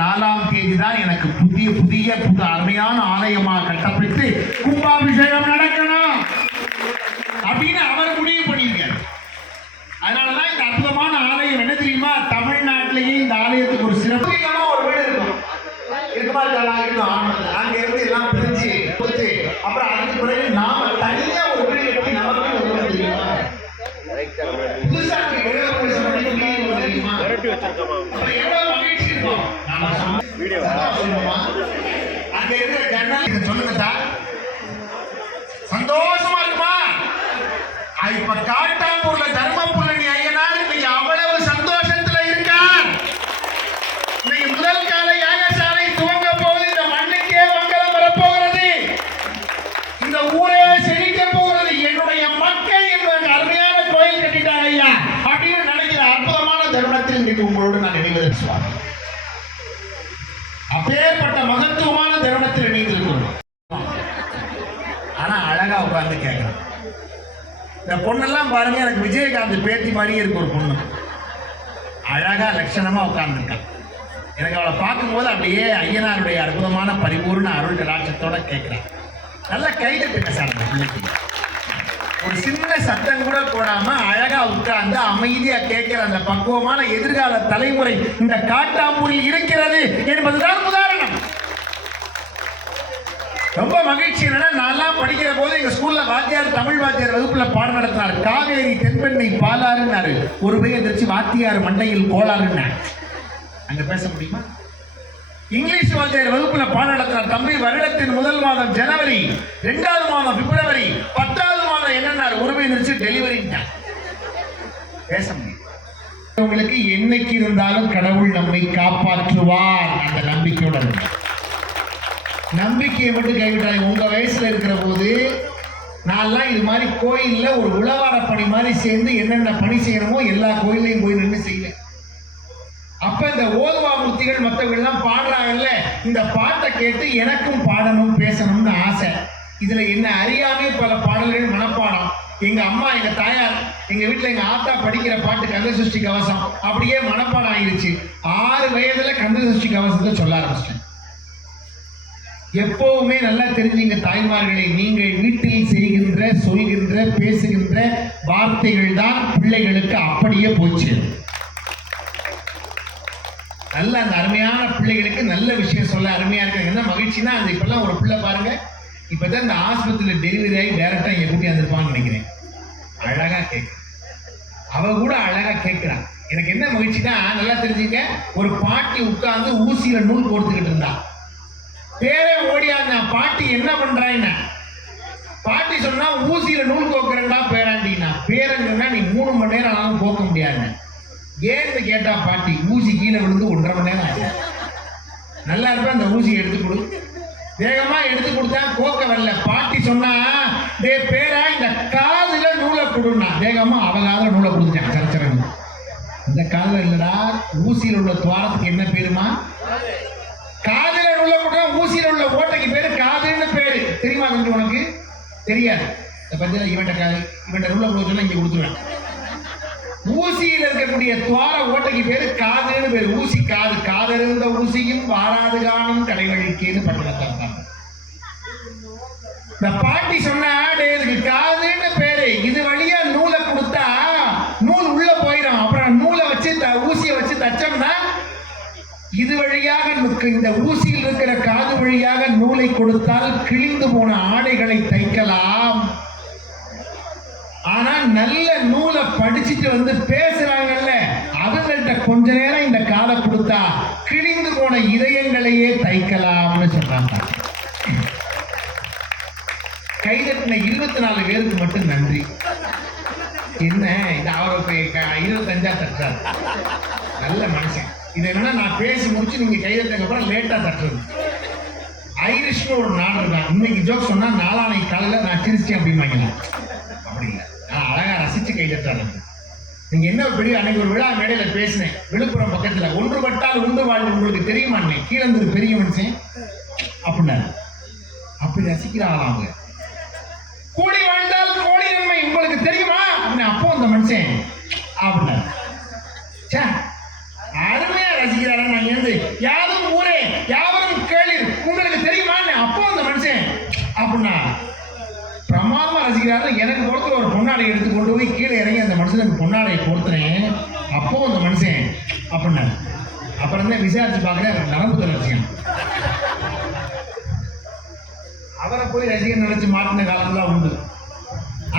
4ஆம் தேதி தான் எனக்கு புதிய அருமையான ஆலயமாக கட்டப்பட்டு கும்பாபிஷேகம் நடக்கணும் அப்படின்னு அவர் முடிவு பண்ணியிருக்காரு. அதனாலதான் இந்த அற்புதமான ஆலயம் என்ன தெரியுமா, தமிழ்நாட்டிலேயே இந்த ஆலயத்துக்கு ஒரு சிறப்பு ஒரு வீடு இருக்கும். அங்க இருந்து எல்லாம் பிரிஞ்சு கொடுத்து அப்புறம் அதுக்கு பிறகு நாம தனியா ஒரு வீடு கட்டி நமக்கு ஒரு தெரியுமா, புதுசா எவ்வளவு மகிழ்ச்சி இருக்கும். அங்க இருக்கிற ஜன்னல் சொல்லுங்கடா, சந்தோஷமா இருக்குமா? இப்ப காட்டாம்பூர்ல தர்மபுரணி ஐயனார் இன்னைக்கு அவ்வளவு சந்தோஷத்துல இருக்கார். இன்னைக்கு முதல் கால யாகசாலை துவங்க போது இந்த மண்ணுக்கே மங்களம் வரப்போகிறது, இந்த ஊரே செழிக்க போகிறது. என்னுடைய மக்கள் என்பதற்கு அருமையான கோயில் கட்டிட்டாங்க ஐயா அப்படின்னு நினைக்கிற அற்புதமான தருணத்தில் இன்னைக்கு உங்களோடு நான் நினைவதற்கு அப்பேற்பட்ட மகத்துவமான தருணத்தில் இணைந்திருக்கிறோம். ஆனா அழகா உட்கார்ந்து கேட்கிறேன். இந்த பொண்ணெல்லாம் பாருங்க, எனக்கு விஜயகாந்த் பேத்தி மாதிரியே இருக்கு. ஒரு பொண்ணு அழகா லட்சணமா உட்கார்ந்துருக்கான். எனக்கு அவளை பார்க்கும்போது அப்படியே ஐயனாருடைய அற்புதமான பரிபூர்ண அருள் கடாட்சத்தோட கேட்கிறேன். நல்லா கைதட்டுங்க சார். அந்த பிள்ளைக்கு ஒரு சின்ன சத்தம் கூட போடாம அழகா உட்கார்ந்து அமைதியா கேட்கிற அந்த பக்குவமான எதிர்கால தலைமுறை இந்த காட்டாம்பூரில் இருக்கிறது என்பதுதான் உதாரணம். ரொம்ப மகிழ்ச்சி. என்னன்னா, நான்லாம் படிக்கிற போது எங்க ஸ்கூல்ல வாத்தியார், தமிழ் வாத்தியார் வகுப்புல பாடம் நடத்தினார். காவேரி தென்பெண்ணை பாலாறுன்னாரு. ஒரு பையன் எதிர்த்து வாத்தியார் மண்டையில் கோளாறுன்னா அங்க பேச முடியுமா? இங்கிலீஷ் வாத்தியார் வகுப்புல பாடம் நடத்தினார். தம்பி, வருடத்தின் முதல் மாதம் ஜனவரி, 2வது மாதம் பிப்ரவரி, 10வது மாதம் என்னன்னாரு. ஒரு பையன் எதிர்த்து டெலிவரின்னா பேச முடியும். உங்களுக்கு என்னைக்கு இருந்தாலும் கடவுள் நம்மை காப்பாற்றுவார். அந்த நம்பிக்கையோட இருக்கு. நம்பிக்கையை மட்டும் கைவிட்டாங்க. உங்க வயசுல இருக்கிற போது நான்லாம் இது மாதிரி கோயில்ல ஒரு உழவார பணி மாதிரி சேர்ந்து என்னென்ன பணி செய்யணுமோ எல்லா கோயிலையும் போய் நின்று செய்வேன். அப்ப இந்த ஓதுவாமூர்த்திகள் மற்றவர்கள்லாம் பாடுறாங்கல்ல, இந்த பாட்டை கேட்டு எனக்கும் பாடணும் பேசணும்னு ஆசை. இதுல என்ன அறியாமே பல பாடல்கள் மனப்பாடம். எங்க அம்மா, எங்க தாயார், எங்க வீட்டுல எங்க ஆத்தா படிக்கிற பாட்டு கந்தசஷ்டி கவசம் அப்படியே மனப்பாடம் ஆயிடுச்சு. 6 வயதுல கந்தசஷ்டி கவசத்தை சொல்ல ஆரம்பிச்சிட்டேன். எப்பவுமே நல்லா தெரிஞ்சுங்க தாய்மார்களை, நீங்கள் வீட்டில் செய்கின்ற, சொல்கின்ற, பேசுகின்ற வார்த்தைகள் தான் பிள்ளைகளுக்கு அப்படியே போச்சு. நல்ல அந்த அருமையான பிள்ளைகளுக்கு நல்ல விஷயம் சொல்ல அருமையா இருக்காங்க. என்ன மகிழ்ச்சினா, அந்த இப்பெல்லாம் ஒரு பிள்ளை பாருங்க, இப்பதான் இந்த ஆஸ்பத்திரியில் டெலிவரி ஆகி டைரக்டா எங்க கூட்டி வந்திருப்பான்னு நினைக்கிறேன். அழகா கேட்க, அவ கூட அழகா கேட்கிறான். எனக்கு என்ன மகிழ்ச்சினா, நல்லா தெரிஞ்சுங்க, ஒரு பாட்டி உட்கார்ந்து ஊசியில நூல் கோர்த்துக்கிட்டு இருந்தா. பேரே ஓடியாங்க. பாட்டி என்ன பண்றாங்க? பாட்டி சொன்னா ஊசியில நூல் கோக்குறா பேராண்டினா. பேரன்னா நீ 3 மணி நேரம் ஆனாலும் கோக்க முடியாது. ஏன்னு கேட்டா பாட்டி, ஊசி கீழே விழுந்து 1.5 மணி நேரம் ஆச்சு. நல்லா இருப்ப அந்த ஊசியை எடுத்து கொடு. வேகமா எடுத்து கொடுத்தா கோக்க வரல. பாட்டி சொன்னா, டே பேரா, இந்த காதுல நூலை கொடுனா. வேகமா அவகாத நூலை கொடுத்துட்டான். சரச்சரன் இந்த காதுல இல்லடா, ஊசியில் உள்ள துவாரத்துக்கு என்ன பேருமா? காதுல உள்ள ஊசியில உள்ள ஓட்டைக்கு பேரு காதுன்னு பேரு. தெரியுமா? உனக்கு தெரியாது. இவன்ட காது, இவன்ட உள்ள சொன்னா இங்க கொடுத்துருவேன். ஊசியில் இருக்கக்கூடிய துவார ஓட்டைக்கு பேரு காதுன்னு பேரு. ஊசி காது. காதிருந்த ஊசியும் வாராது காணும் கடைவழிக்கேன்னு பட்டணத்தான். இந்த பாட்டி சொன்னா, இதுக்கு காதுன்னு பேரு. இது வழியா நூலை கொடுத்தா நூல் உள்ள போயிடும். அப்புறம் நூலை வச்சு ஊசியை வச்சு தச்சோம்னா இது வழியாக இந்த ஊசியில் இருக்கிற காது வழியாக நூலை கொடுத்தால் கிழிந்து போன ஆடைகளை தைக்கலாம். ஆனா நல்ல நூலை படிச்சுட்டு வந்து பேசுறாங்கல்ல, அவங்கள்ட்ட கொஞ்ச நேரம் இந்த காதை கொடுத்தா கிழிந்து போன இதயங்களையே தைக்கலாம்னு சொல்றாங்க. கைதட்டின 24 பேருக்கு மட்டும் நன்றி. என்ன இது, அவருக்கு 25 தட்டுறாரு. நல்ல மனுஷன். இது என்னன்னா, நான் பேசி முடிச்சு நீங்க கைதட்டதுக்கு அப்புறம் லேட்டா தட்டுறது. ஐரிஷ்னு ஒரு நாடு இருக்கான். இன்னைக்கு ஜோக் சொன்னா நாளானைக்கு காலையில நான் சிரிச்சேன் அப்படிம்பாங்க. அப்படி இல்லை, நான் அழகா ரசிச்சு கைதட்டாரு. நீங்க என்ன பெரிய, அன்னைக்கு ஒரு விழா மேடையில பேசினேன் விழுப்புரம் பக்கத்துல. ஒன்றுபட்டால் உண்டு வாழ்வு உங்களுக்கு தெரியுமா? கீழே இருந்து பெரிய மனுஷன் அப்படின்னாரு. அப்படி ரசிக்கிறாங்க. அவங்க கூடி வாழ்ந்தால் கோடி நன்மை உங்களுக்கு தெரியுமா? அப்போ அந்த மனுஷன் அப்படின்னாரு. அருமையா ரசிக்கிறாரா? நான் யாதும் பொன்னாடை எடுத்து கொண்டு போய் கீழே இறங்கி அந்த மனுஷனுக்கு பொன்னாடையை கொடுத்துறேன். அப்போ அந்த மனுஷன் அப்படின்னாரு. அப்புறம் தான் விசாரிச்சு பார்க்குறேன், நரம்பு தளர்ச்சியான். அவரை போய் ரசிகன் நினைச்சு மாட்டின காலம்லாம் உண்டு.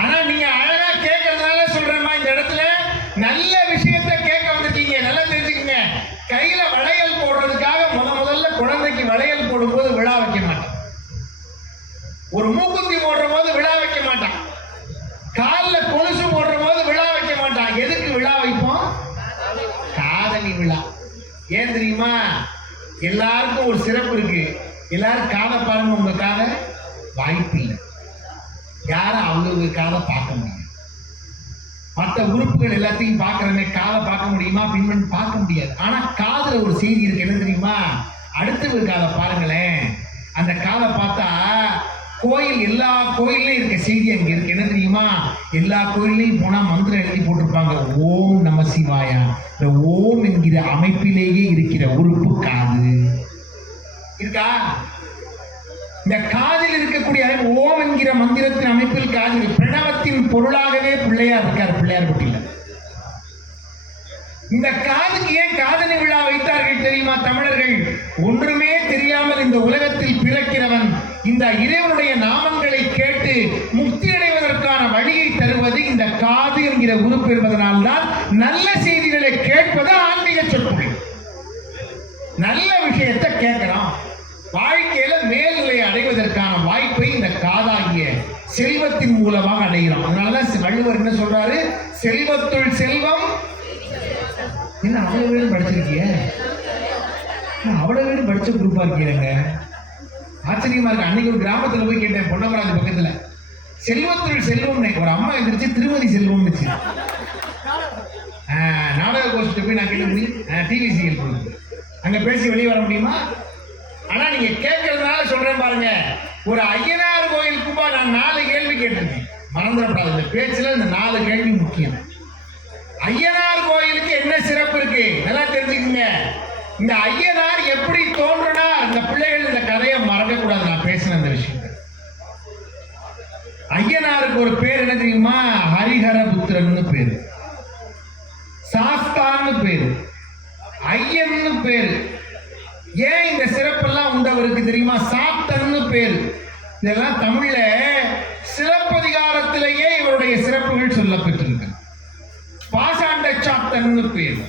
ஆனா நீங்க அழகா கேட்கறதுனால சொல்றேம்மா, இந்த இடத்துல நல்ல விஷயத்தை கேட்க வந்திருக்கீங்க. நல்லா தெரிஞ்சுக்கங்க. கையில வளையல் போடுறதுக்காக முதல்ல குழந்தைக்கு வளையல் போடும்போது விழா வைக்க மாட்டான். ஒரு மூக்குத்தி போடுற போது விழா வைக்க மாட்டான். காலில் கொலுசு போடுற போது விழா வைக்க மாட்டான். எதுக்கு விழா வைப்போம்? காதணி விழா. ஏன் தெரியுமா? எல்லாருக்கும் ஒரு சிறப்பு இருக்கு. எல்லாரும் காதை பாருங்க, உங்க காதை வாய்ப்பு இல்லை. யாரும் அவங்க காதை பார்க்க முடியும். மற்ற உறுப்புகள் எல்லாத்தையும் பார்க்கறவங்க காதை பார்க்க முடியுமா? பின்பன் பார்க்க முடியாது. ஆனா காதுல ஒரு செய்தி இருக்கு. என்ன தெரியுமா? அடுத்தது காதை பாருங்களேன். அந்த காதை பார்த்தா கோயில், எல்லா கோயிலையும் இருக்க செய்தி அங்க இருக்கு. என்ன தெரியுமா? எல்லா கோயிலையும் போனா மந்திரம் எழுதி போட்டிருப்பாங்க, ஓம் நம சிவாயா. இந்த ஓம் என்கிற அமைப்பிலேயே இருக்கிற உறுப்பு காது இருக்கா? இந்த காதில் இருக்கக்கூடிய ஓம் என்கிற மந்திரத்தின் அமைப்பில் காது. பிரணவத்தின் பொருளாகவே பிள்ளையார் இருக்கார். பிள்ளையார் பட்டியல இந்த காதுக்கு ஏன் காதணி விழா வைத்தார்கள் தெரியுமா? தமிழர்கள் ஒன்றுமே தெரியாமல் இந்த உலகத்தில் பிறக்கிறவன் இந்த இறைவனுடைய நாமங்களை கேட்டு முக்தி அடைவதற்கான வழியை தருவது இந்த காது என்கிற உறுப்பு என்பதனால்தான் நல்ல செய்திகளை கேட்பது ஆன்மீக சொற்பொழிவு. நல்ல விஷயத்தை கேட்கிறோம். வாழ்க்கையில மேல்நிலை அடைவதற்கான வாய்ப்பை இந்த காதாகிய செல்வத்தின் மூலமாக அடைகிறோம். அதனாலதான் வள்ளுவர் என்ன சொல்றாரு? செல்வத்துள் செல்வம். என்ன அவ்வளவு பேரும் படிச்சிருக்கீங்க? அவ்வளவு பேரும் படிச்ச குரூப்பா இருக்கீங்க. ஆச்சரியமா இருக்கு. அன்னைக்கு ஒரு கிராமத்துல போய் கேட்டேன், பொன்னமராஜ் பக்கத்துல, செல்வத்துள் செல்வம். ஒரு அம்மா எந்திரிச்சு திருமதி செல்வம் நாடக கோஷ்டி போய் நான் கேட்டு டிவி சீரியல் கொடுத்து அங்க பேசி வெளியே வர முடியுமா? ஆனா நீங்க கேட்கறதுனால சொல்றேன் பாருங்க. ஒரு ஐயனார் கோயிலுக்குப்பா நான் 4 கேள்வி கேட்டிருக்கேன். மறந்துடப்படாது. இந்த பேச்சுல இந்த 4 கேள்வி முக்கியம். ஐயனார் கோயிலுக்கு என்ன சிறப்பு இருக்கு நல்லா தெரிஞ்சுக்கங்க. இந்த ஐயனார் எப்படி தோன்றுனா, இந்த பிள்ளைகள் இந்த கதையை மறக்க கூடாது. நான் பேசின இந்த விஷயத்தை. ஐயனாருக்கு ஒரு பேர் என்ன தெரியுமா? ஹரிஹரபுத்திரன்னு பேரு, சாஸ்தான்னு பேரு, ஐயன்னு பேரு. ஏன் இந்த சிறப்பெல்லாம் உண்டவருக்கு தெரியுமா? சாத்தன்னு பேரு. இதெல்லாம் தமிழ்ல சிலப்பதிகாரத்திலேயே இவருடைய சிறப்புகள் சொல்லப்பட்டிருக்கு. பாசாண்ட சாத்தன்னு பேரு.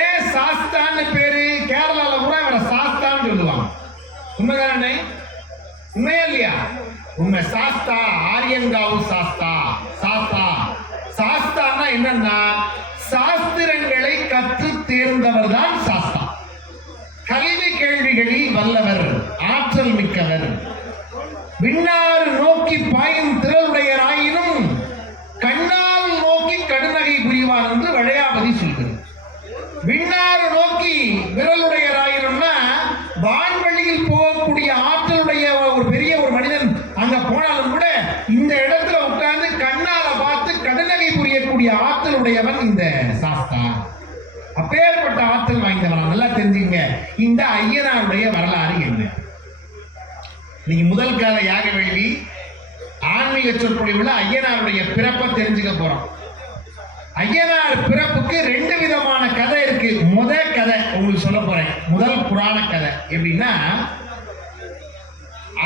ஏன் சாஸ்தான்னு பேரு? கேரளால கூட இவரை சாஸ்தான்னு சொல்லுவாங்க. உண்மைதானே? உண்மையா இல்லையா? உண்மை. சாஸ்தா, ஆரியங்காவு சாஸ்தா. சாஸ்தா சாஸ்தான்னா என்னன்னா, சாஸ்திரங்களை கற்று தேர்ந்தவர் தான் சாஸ்தா. கல்வி கேள்விகளில் வல்லவர், ஆற்றல் மிக்கவர், விண்ணாறு நோக்கி பாயும் திரளுடையராயினும் கண்ணால் நோக்கி கடுநகை புரிவார் என்று வளையாபதி சொல்கிறது. விண்ணாறு நோக்கி விரலுடையராயினும்னா வான்வெளியில் போகக்கூடிய ஆற்றலுடைய ஒரு பெரிய ஒரு மனிதன் அங்க போனாலும் கூட இந்த இடத்துல உட்கார்ந்து கண்ணால பார்த்து கடுநகை புரியக்கூடிய ஆற்றலுடையவன் இந்த சாஸ்தா. அப்பேற்பட்ட ஆற்றல் வாய்ந்தவன். நல்லா தெரிஞ்சுங்க. இந்த ஐயனாருடைய வரலாறு என்ன? நீங்க முதல் கால யாக வேள்வி ஆன்மீக சொற்பொழிவுல ஐயனாருடைய பிறப்பை தெரிஞ்சுக்க போறோம். ஐயனார் பிறப்புக்கு 2 விதமான கதை இருக்கு. முதல் கதை உங்களுக்கு சொல்ல போறேன். முதல் புராண கதை எப்படின்னா,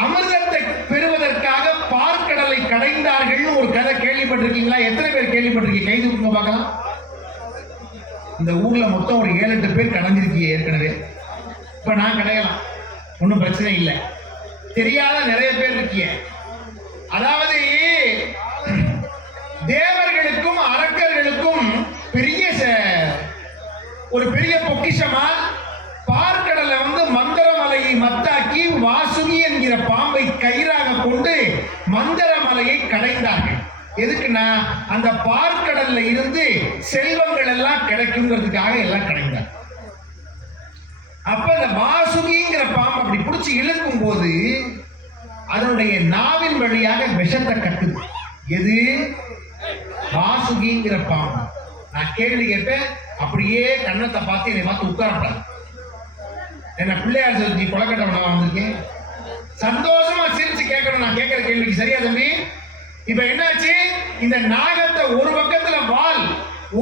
அமிர்தத்தை பெறுவதற்காக பார்க்கடலை கடைந்தார்கள் ஒரு கதை. கேள்விப்பட்டிருக்கீங்களா? எத்தனை பேர் கேள்விப்பட்டிருக்கீங்க? கை தூக்குங்க பார்க்கலாம். இந்த ஊர்ல மொத்தம் ஒரு 7-8 பேர் கடைஞ்சிருக்கீங்க ஏற்கனவே. இப்ப நான் கடையலாம், ஒன்றும் பிரச்சனை இல்லை. தெரியாத நிறைய பேர் இருக்கீங்க. அதாவது தேவர்களுக்கும் அரக்கர்களுக்கும் ஒரு பெரிய பொக்கிஷமா பார்க்கடலை மந்திரமலையை மத்தாக்கி வாசுகி என்கிற பாம்பை கயிறாக கொண்டு மந்திரமலையை கடைந்தார்கள். எதுக்குன்னா அந்த பார்க்கடல்ல இருந்து செல்வங்கள் எல்லாம் கிடைக்குங்கிறதுக்காக எல்லாம் கடைந்தார். அப்ப அந்த வாசுகிங்கிற பாம்பு அப்படி பிடிச்சி இழுக்கும் போது அதனுடைய நாவின் வழியாக விஷத்தை கட்டுது. எது? வாசுகிங்கிற பாம்பு. நான் கேள்வி கேட்பேன், அப்படியே கண்ணத்தை பார்த்து என்னை பார்த்து உட்காரப்படாது. என்ன பிள்ளையார் சொல்லி கொலக்கட்டை வந்திருக்கேன், சந்தோஷமா சிரிச்சு கேட்கணும். நான் கேட்கிற கேள்விக்கு சரியா தம்பி? இப்ப என்னாச்சு? இந்த நாகத்தை ஒரு பக்கத்துல வால்,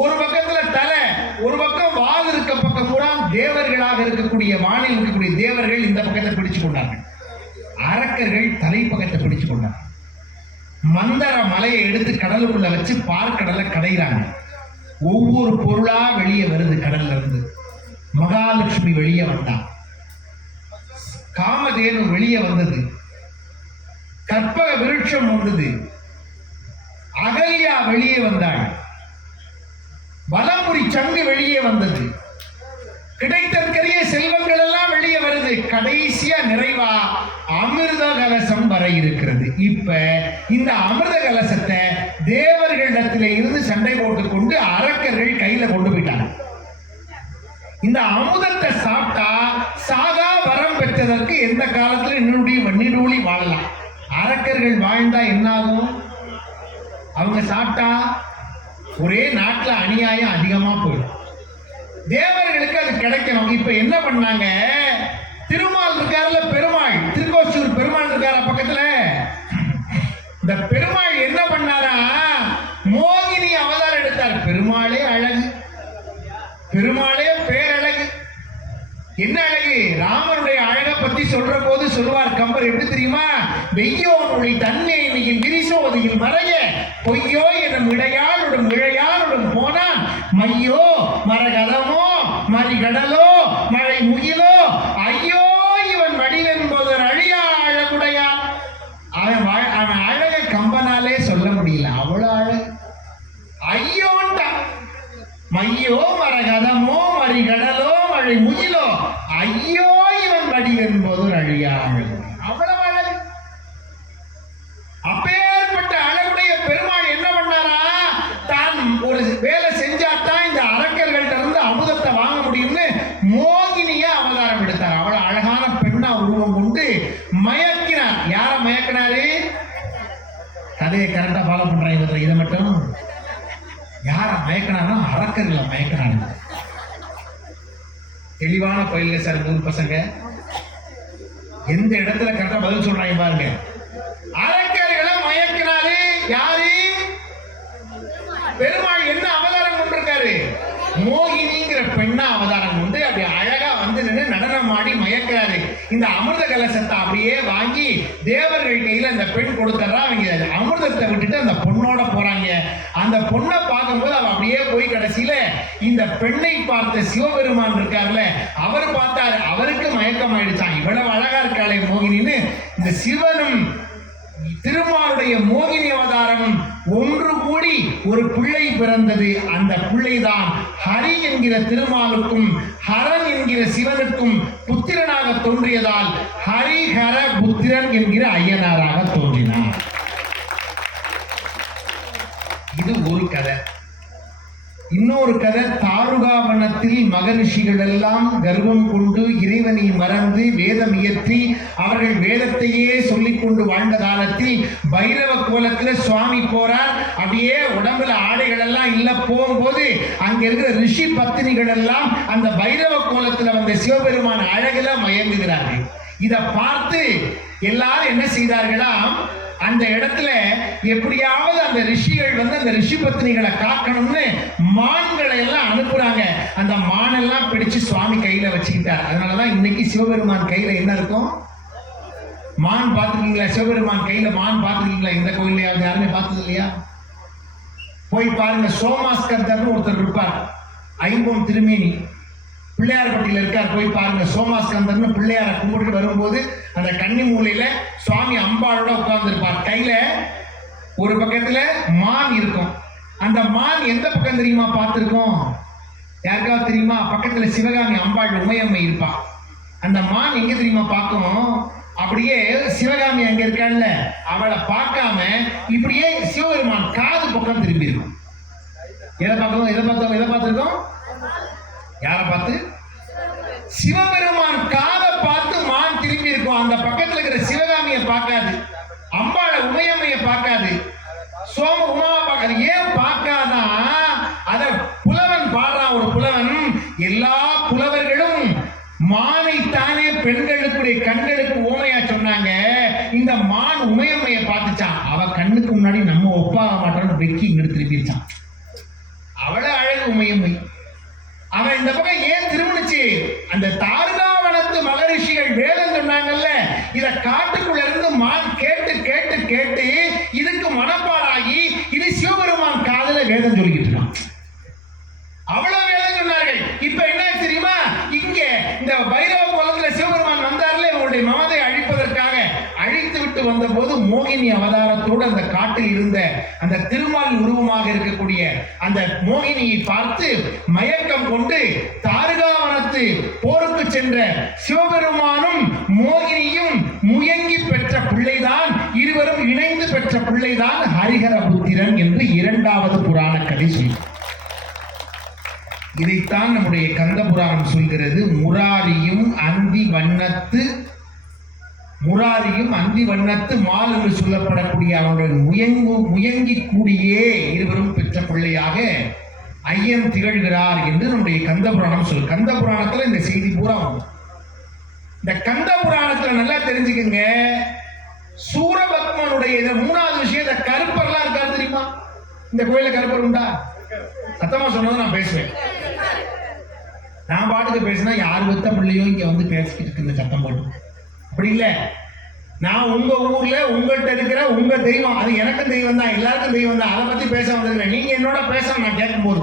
ஒரு பக்கத்துல தலை, ஒரு பக்கம் வால் இருக்க பக்கம் பூரா தேவர்களாக இருக்கக்கூடிய வானில் இருக்கக்கூடிய தேவர்கள் இந்த பக்கத்தை பிடிச்சு கொண்டார்கள். அரக்கர்கள் தலைப்பக்கத்தை பிடிச்சு கொண்டார்கள். மந்தர மலையை எடுத்து கடலுக்குள்ள வச்சு பார்க்கடலை கடைகிறாங்க. ஒவ்வொரு பொருளா வெளியே வருது. கடல்ல இருந்து மகாலட்சுமி வெளியே வந்தா, காமதேனு வெளியே வந்தது, கற்பக விருட்சம் வந்தது, அகல்யா வெளியே வந்தாள், வலம்புரி சங்கு வெளியே வந்தது, கிடைத்தற்கரிய செல்வங்கள் எல்லாம் வெளியே வருது. கடைசியா நிறைவா அமிர்த கலசம் வர இருக்கிறது. இப்ப இந்த அமிர்த கலசத்தை தேவர்களிடத்திலே இருந்து சண்டை போட்டுக் கொண்டு அரக்கர்கள் கையில கொண்டு போயிட்டாங்க. இந்த அமுதத்தை சாப்பிட்டா சாகா வரம் பெற்றதற்கு எந்த காலத்துல நீடூழி வாழலாம். அரக்கர்கள் வாழ்ந்தா என்ன ஆகும்? அவங்க சாப்பிட்டா ஒரே நாட்டுல அநியாயம் அதிகமா போயிடும். தேவர்களுக்கு அது கிடைக்கணும். இப்ப என்ன பண்ணாங்க? திருமால் இருக்காருல, பெருமாள், திருக்கோச்சூர் பெருமாள் இருக்கார பக்கத்துல. இந்த பெருமாள் என்ன பண்ணாரா? மோகினி அவதாரம் எடுத்தார். பெருமாளே அழகு, பெருமாளே பேரழகு. என்ன அழகு? ராமனுடைய அழகை பத்தி சொல்ற போது சொல்லுவார் கம்பர், எப்படி தெரியுமா? வெய்யோனுடைய தன்மையில் விரிசோதையில் மறைய பொய்யோ எனும் இடையாளுடன் இழையாளுடன் போனான் மையோ மரகதமோ மறிகடலோ மழை முகிலோ ஐயோ இவன் வடிவென்பது அழியா அழகுடையான். அவன் அழகை கம்பனாலே சொல்ல முடியல, அவ்வளவு அழகு. ஐயோண்டா, மையோ மரகதமோ மறிகடலோ மழை முகிலோ ஐயோ இவன் வடிவென்பது அழியா அழகு. அவ்வளவு அழகு. அப்பேற்பட்ட அழகுடைய பெருமாள் என்ன பண்ணாரா? தான் ஒரு வேலை செஞ்சாதான் இந்த அரக்கர்கள்ட்ட இருந்து அமுதத்தை வாங்க முடியும்னு மோகினிய அவதாரம் எடுத்தார். அவ்வளவு அழகான பெண்ணா உருவம் கொண்டு மயக்கினார். யார மயக்கினாரு? கதையை கரெக்டா ஃபாலோ பண்றாங்க. இதை மட்டும் யார மயக்கினார்னா அரக்கர்களை மயக்கினாங்க. தெளிவான பயில சார் ஊர் பசங்க எந்த இடத்துல கரெக்டா பதில் சொல்றாங்க பாருங்க. அரக்கர்களை மயக்கினாரு யாரு? பெருமாள் என்ன அவதாரம் கொண்டிருக்காரு? மோகினிங்கிற பெண்ணா அவதாரம் கொண்டு அப்படி அழகா வந்து நின்று நடனம் ஆடி மயக்கிறாரு. இந்த அமிர்த கலசத்தை அப்படியே வாங்கி தேவர்கள் கையில அந்த பெண் கொடுத்தா அவங்க அமிர்தத்தை விட்டுட்டு அந்த பொண்ணோட போறாங்க. அந்த பொண்ணை பார்க்கும்போது அவ அப்படியே போய் கடைசியில இந்த பெண்ணை பார்த்த சிவபெருமான் இருக்கார்ல, அவர் பார்த்தாரு, அவருக்கு மயக்கம் ஆயிடுச்சான். இவ்வளவு அழகா இருக்காளே மோகினின்னு இந்த சிவனும் திருமாலுடைய மோகினி அவதாரமும் ஒன்று கூடி ஒரு பிள்ளை பிறந்தது. அந்த பிள்ளைதான் ஹரி என்கிற திருமாலுக்கும் ஹரன் என்கிற சிவனுக்கும் புத்திரனாக தோன்றியதால் ஹரிஹர புத்திரன் என்கிற ஐயனாராக தோன்றினார். இது ஒரு கதை. இன்னொரு கதை, தாருகாவனத்தில் மகரிஷிகள் எல்லாம் கர்வம் கொண்டு இறைவனை மறந்து வேதம் இயற்றி அவர்கள் வேதத்தையே சொல்லிக் கொண்டு வாழ்ந்த காலத்தில் பைரவ கோலத்துல சுவாமி போறார். அப்படியே உடம்புல ஆடைகள் எல்லாம் இல்ல. போகும்போது அங்க இருக்கிற ரிஷி பத்தினிகள் எல்லாம் அந்த பைரவ கோலத்துல வந்த சிவபெருமான் அழகுல மயங்குகிறார்கள். இதை பார்த்து எல்லாரும் என்ன செய்தார்களாம்? அந்த இடத்துல எப்படியாவது அந்த ரிஷிகள் வந்து அந்த ரிஷி பத்தினிகளை காக்கணும்னு மான்களை எல்லாம் அனுப்புறாங்க. அந்த மான் எல்லாம் பிடிச்சு சுவாமி கையில வச்சுக்கிட்டார். அதனாலதான் இன்னைக்கு சிவபெருமான் கையில என்ன இருக்கும்? மான் பார்த்துருக்கீங்களா? சிவபெருமான் கையில மான் பார்த்துருக்கீங்களா? இந்த கோயிலையாவது யாருமே பார்த்தது இல்லையா? போய் பாருங்க. சோமாஸ்கந்தர்னு ஒருத்தர் இருப்பார், ஐம்பொன் திருமேனி, பிள்ளையார்பட்டியில இருக்கார். போய் பாருங்க. சோமாஸ்கந்தர்னு பிள்ளையார கும்பிட்டு வரும்போது அந்த கன்னி மூலையில சுவாமி அம்பாளோட உட்கார்ந்து இருப்பார். கையில ஒரு பக்கத்துல மான் இருக்கும். அந்த மான் எந்த பக்கம் தெரியுமா பார்த்திருக்கோம்? யாருக்காவது தெரியுமா? பக்கத்துல சிவகாமி அம்பாள் உமையம்மை இருப்பா. அந்த மான் எங்க தெரியுமா பார்க்கும்? அப்படியே சிவகாமி அங்க இருக்கான்ல, அவளை பார்க்காம இப்படியே சிவபெருமான் காது பக்கம் திரும்பி இருக்கும். எதை பார்த்திருக்கோம்? யாரை பார்த்து? சிவபெருமான் காதை பார்த்து மான் திரும்பி இருக்கும். அந்த பக்கத்துல இருக்கிற சிவகாமியை பார்க்காது, அம்பாள உமையம்மையை பார்க்காது, சோம உமாவை பார்க்காது. ஏன் பார்க்காதா? அத புலவன் பாடுறான். ஒரு புலவன், எல்லா புலவர்களும் மானை தானே பெண்களுக்குடைய கண்களுக்கு ஓமையா சொன்னாங்க. இந்த மான் உமையம்மையை பார்த்துச்சான். அவ கண்ணுக்கு முன்னாடி நம்ம ஒப்பாக மாட்டோம்னு வெக்கி இங்கிட்டு திருப்பிடுச்சான். அவளை அழகு உமையம்மை. அவன் இந்த பக்கம் ஏன் திரும்பினுச்சு? அந்த தார்காவனத்து மகரிஷிகள் வேதம் சொன்னாங்கல்ல, இத காட்டுக்குள்ள இருந்து மான் கேட்டு கேட்டு கேட்டு இதுக்கு மனப்பாடாகி இது சிவபெருமான் காதுல வேதம் சொல்லிக்கிட்டு இருக்கான். அவ்வளவு வேதம் சொன்னார்கள். இப்ப என்ன தெரியுமா? இங்க இந்த பைரவ கோலத்துல சிவபெருமான் வந்தார்ல, இவங்களுடைய மமதை அழிப்பதற்காக அழித்து விட்டு வந்த போது மோகினி அவதாரத்தோடு அந்த காட்டில் இருந்த அந்த திருமால் உருவமாக இருக்கக்கூடிய அந்த மோகினியை பார்த்து மயக்கம் கொண்டு தார்காவனத்து போருக்கு சென்ற சிவபெருமானும் மோகினியும் முயங்கி பெற்ற பிள்ளைதான், இருவரும் இணைந்து பெற்ற பிள்ளைதான் ஹரிஹரபுத்திரன் என்று இரண்டாவது புராண கதை சொல்லி. இதைத்தான் நம்முடைய கந்த புராணம் சொல்கிறது. முராரியும் அந்தி வண்ணத்து மால் என்று சொல்லப்படக்கூடிய அவர்கள் முயங்கி கூடியே இருவரும் பெற்ற பிள்ளையாக ஐயன் திகழ்கிறார் என்று நம்முடைய கந்த புராணம் சொல்லு. கந்த புராணத்துல இந்த செய்தி பூரா வரும். இந்த கந்த புராணத்துல நல்லா தெரிஞ்சுக்கங்க, சூரபத்மனுடைய மூணாவது விஷயம், இந்த கருப்பர்லாம் இருக்காரு தெரியுமா? இந்த கோயில கருப்பர் உண்டா? சத்தமா சொன்னது நான் பேசுவேன். நான் பாட்டுக்கு பேசினா யார் வித்த பிள்ளையோ இங்க வந்து பேசிக்கிட்டு இருக்கு இந்த சத்தம் போட்டு. அப்படி இல்லை, நான் உங்க ஊர்ல உங்கள்கிட்ட இருக்கிற உங்க தெய்வம், அது எனக்கும் தெய்வம் தான், எல்லாருக்கும் தெய்வம் தான், அதை பத்தி பேச வந்ததில்லை. நீங்க என்னோட பேச நான் கேட்கும் போது